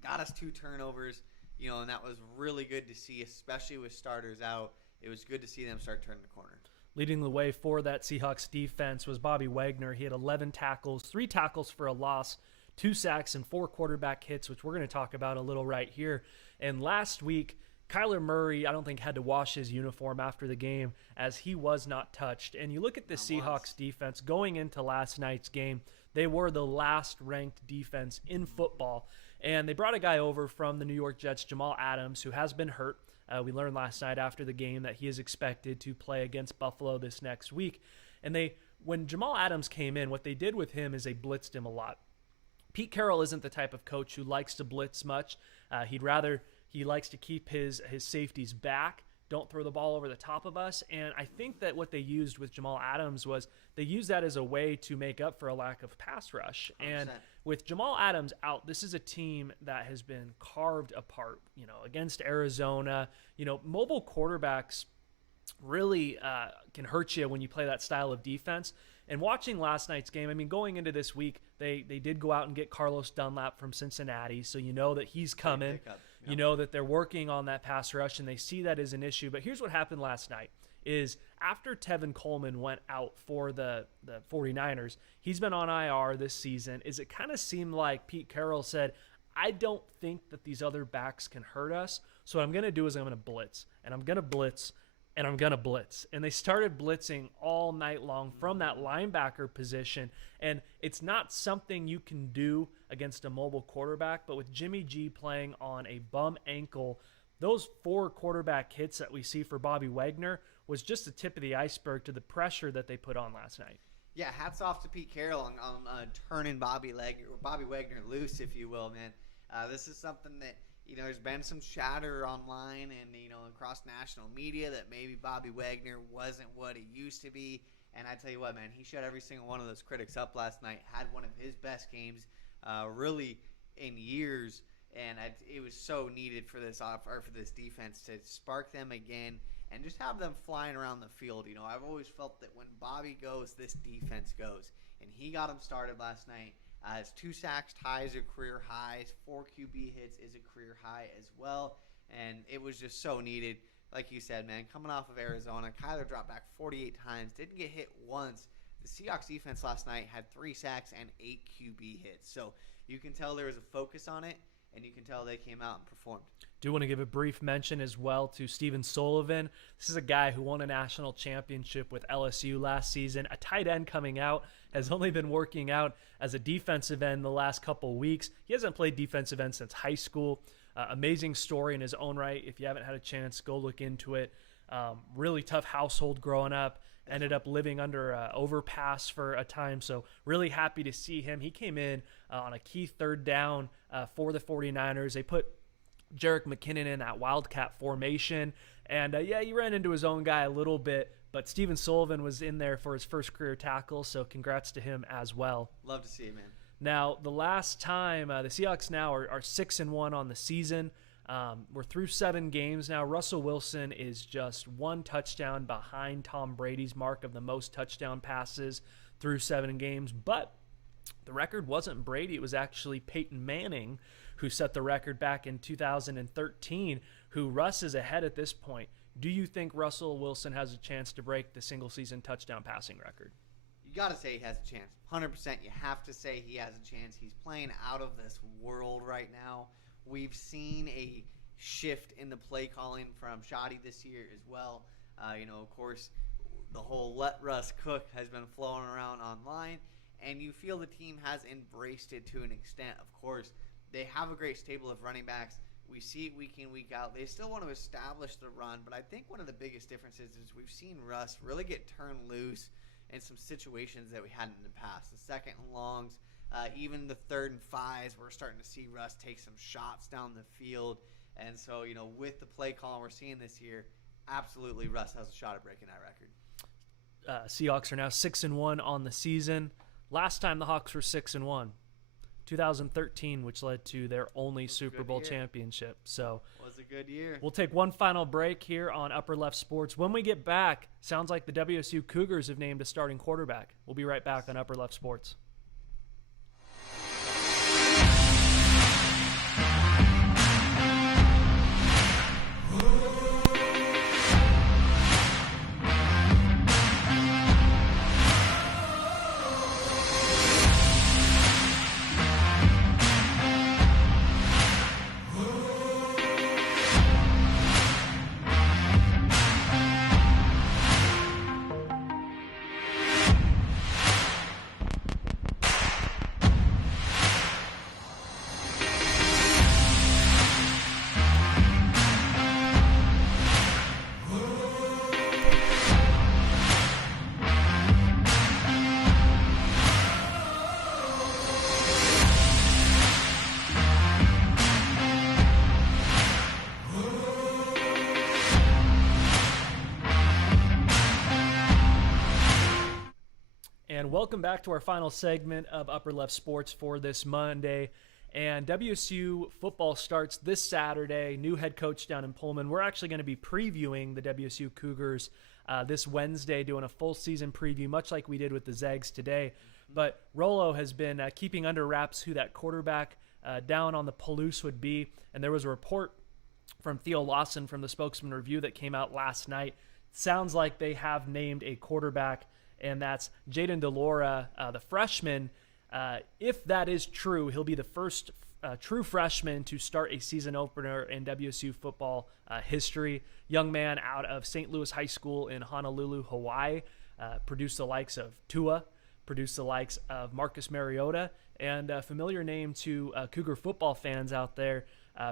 Got us 2 turnovers, and that was really good to see, especially with starters out. It was good to see them start turning the corner. Leading the way for that Seahawks defense was Bobby Wagner. He had 11 tackles, 3 tackles for a loss, 2 sacks, and 4 quarterback hits, which we're going to talk about a little right here. And last week, Kyler Murray, I don't think, had to wash his uniform after the game as he was not touched. And you look at the Seahawks defense going into last night's game, they were the last ranked defense in football. And they brought a guy over from the New York Jets, Jamal Adams, who has been hurt. We learned last night after the game that he is expected to play against Buffalo this next week. And when Jamal Adams came in, what they did with him is they blitzed him a lot. Pete Carroll isn't the type of coach who likes to blitz much. He likes to keep his safeties back. Don't throw the ball over the top of us. And I think that what they used with Jamal Adams was they used that as a way to make up for a lack of pass rush. 100%. And with Jamal Adams out, this is a team that has been carved apart, against Arizona. Mobile quarterbacks really can hurt you when you play that style of defense. And watching last night's game, going into this week, they did go out and get Carlos Dunlap from Cincinnati, so you know that he's coming. You know that they're working on that pass rush, and they see that as an issue. But here's what happened last night is after Tevin Coleman went out for the 49ers, he's been on IR this season, it kind of seemed like Pete Carroll said, I don't think that these other backs can hurt us, so what I'm going to do is I'm going to blitz, and I'm going to blitz, and I'm going to blitz. And they started blitzing all night long from that linebacker position. And it's not something you can do against a mobile quarterback, but with Jimmy G playing on a bum ankle, those 4 quarterback hits that we see for Bobby Wagner was just the tip of the iceberg to the pressure that they put on last night. Yeah, hats off to Pete Carroll on turning Bobby Wagner loose, if you will, man. This is something that, there's been some chatter online and, across national media that maybe Bobby Wagner wasn't what he used to be. And I tell you what, man, he shut every single one of those critics up last night, had one of his best games really in years. And it was so needed for this defense to spark them again and just have them flying around the field. I've always felt that when Bobby goes, this defense goes. And he got them started last night. His 2 sacks ties a career high. 4 QB hits is a career high as well. And it was just so needed. Like you said, man, coming off of Arizona, Kyler dropped back 48 times, didn't get hit once. The Seahawks defense last night had 3 sacks and 8 QB hits. So you can tell there was a focus on it. and you can tell they came out and performed. Do want to give a brief mention as well to Stephen Sullivan. This is a guy who won a national championship with LSU last season. A tight end coming out, has only been working out as a defensive end the last couple weeks. He hasn't played defensive end since high school. Amazing story in his own right. If you haven't had a chance, go look into it. Really tough household growing up. Ended up living under an overpass for a time, so really happy to see him. He came in on a key third down for the 49ers. They put Jerick McKinnon in that Wildcat formation, and he ran into his own guy a little bit, but Stephen Sullivan was in there for his first career tackle, so congrats to him as well. Love to see it, man. Now, the last time, the Seahawks now are 6-1 on the season. We're through 7 games now. Russell Wilson is just 1 touchdown behind Tom Brady's mark of the most touchdown passes through 7 games. But the record wasn't Brady. It was actually Peyton Manning who set the record back in 2013, who Russ is ahead at this point. Do you think Russell Wilson has a chance to break the single-season touchdown passing record? You got to say he has a chance. 100%. You have to say he has a chance. He's playing out of this world right now. We've seen a shift in the play calling from Shoddy this year as well. Of course, the whole let Russ cook has been flowing around online, and you feel the team has embraced it to an extent. Of course, they have a great stable of running backs. We see it week in, week out. They still want to establish the run, but I think one of the biggest differences is we've seen Russ really get turned loose in some situations that we hadn't in the past. The second and longs, even the 3rd and 5s, we're starting to see Russ take some shots down the field. And so, with the play call we're seeing this year, absolutely Russ has a shot at breaking that record. Seahawks are now 6-1 on the season. Last time the Hawks were 6-1, 2013, which led to their only Super Bowl championship. So was a good year. We'll take one final break here on Upper Left Sports. When we get back, sounds like the WSU Cougars have named a starting quarterback. We'll be right back on Upper Left Sports. Welcome back to our final segment of Upper Left Sports for this Monday. And WSU football starts this Saturday. New head coach down in Pullman. We're actually going to be previewing the WSU Cougars this Wednesday, doing a full season preview, much like we did with the Zags today. But Rolo has been keeping under wraps who that quarterback down on the Palouse would be. And there was a report from Theo Lawson from the Spokesman Review that came out last night. Sounds like they have named a quarterback, and that's Jaden DeLora, the freshman. If that is true, he'll be the first true freshman to start a season opener in WSU football history. Young man out of St. Louis High School in Honolulu, Hawaii. Produced the likes of Tua, produced the likes of Marcus Mariota, and a familiar name to Cougar football fans out there,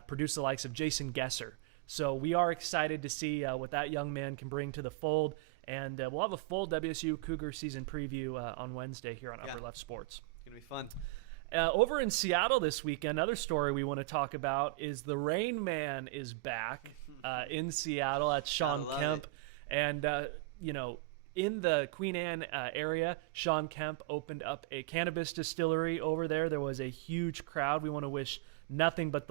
produced the likes of Jason Gesser. So we are excited to see what that young man can bring to the fold. And we'll have a full WSU Cougar season preview on Wednesday here on Upper Left Sports. It's going to be fun. Over in Seattle this weekend, another story we want to talk about is the Rain Man is back in Seattle. That's Sean Kemp. And, in the Queen Anne area, Sean Kemp opened up a cannabis distillery over there. There was a huge crowd. We want to wish nothing but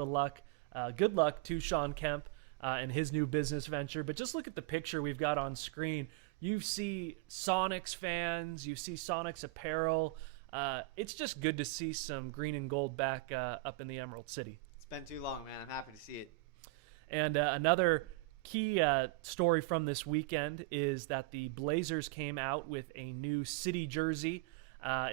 good luck to Sean Kemp and his new business venture. But just look at the picture we've got on screen. You see Sonics fans, you see Sonics apparel. It's just good to see some green and gold back up in the Emerald City. It's been too long, man. I'm happy to see it. And another key story from this weekend is that the Blazers came out with a new city jersey.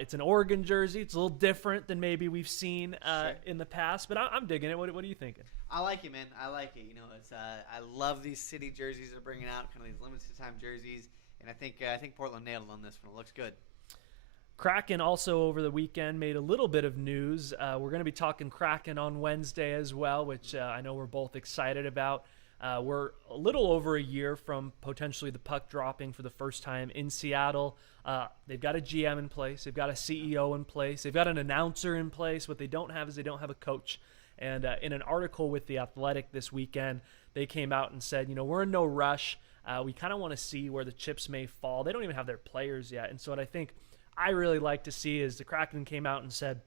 It's an Oregon jersey. It's a little different than maybe we've seen Sure. in the past, but I'm digging it. What are you thinking? I like it, man. I like it. You know, it's I love these city jerseys they're bringing out, kind of these limited time jerseys, and I think Portland nailed on this one. It looks good. Kraken also over the weekend made a little bit of news. We're going to be talking Kraken on Wednesday as well, which I know we're both excited about. We're a little over a year from potentially the puck dropping for the first time in Seattle. They've got a GM in place. They've got a CEO in place. They've got an announcer in place. What they don't have is they don't have a coach. And in an article with The Athletic this weekend, they came out and said, we're in no rush. We kind of want to see where the chips may fall. They don't even have their players yet. And so what I really like to see is the Kraken came out and said,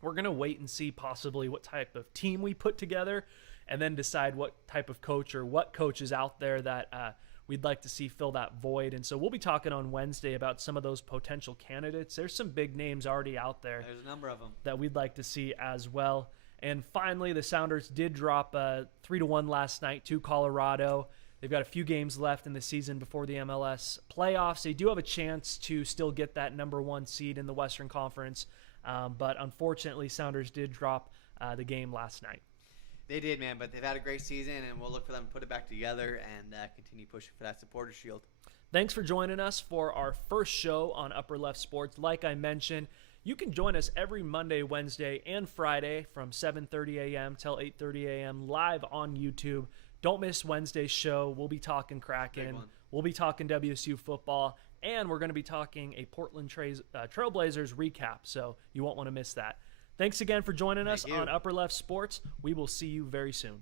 we're going to wait and see possibly what type of team we put together and then decide what type of coach or what coach is out there that we'd like to see fill that void. And so we'll be talking on Wednesday about some of those potential candidates. There's some big names already out there. There's a number of them that we'd like to see as well. And finally, the Sounders did drop 3-1 last night to Colorado. They've got a few games left in the season before the MLS playoffs. They do have a chance to still get that number 1 seed in the Western Conference. But unfortunately, Sounders did drop the game last night. They did, man, but they've had a great season, and we'll look for them to put it back together and continue pushing for that supporter shield. Thanks for joining us for our first show on Upper Left Sports. Like I mentioned, you can join us every Monday, Wednesday, and Friday from 7:30 a.m. till 8:30 a.m. live on YouTube. Don't miss Wednesday's show. We'll be talking Kraken. We'll be talking WSU football, and we're going to be talking a Portland Trailblazers recap, so you won't want to miss that. Thanks again for joining us on Upper Left Sports. We will see you very soon.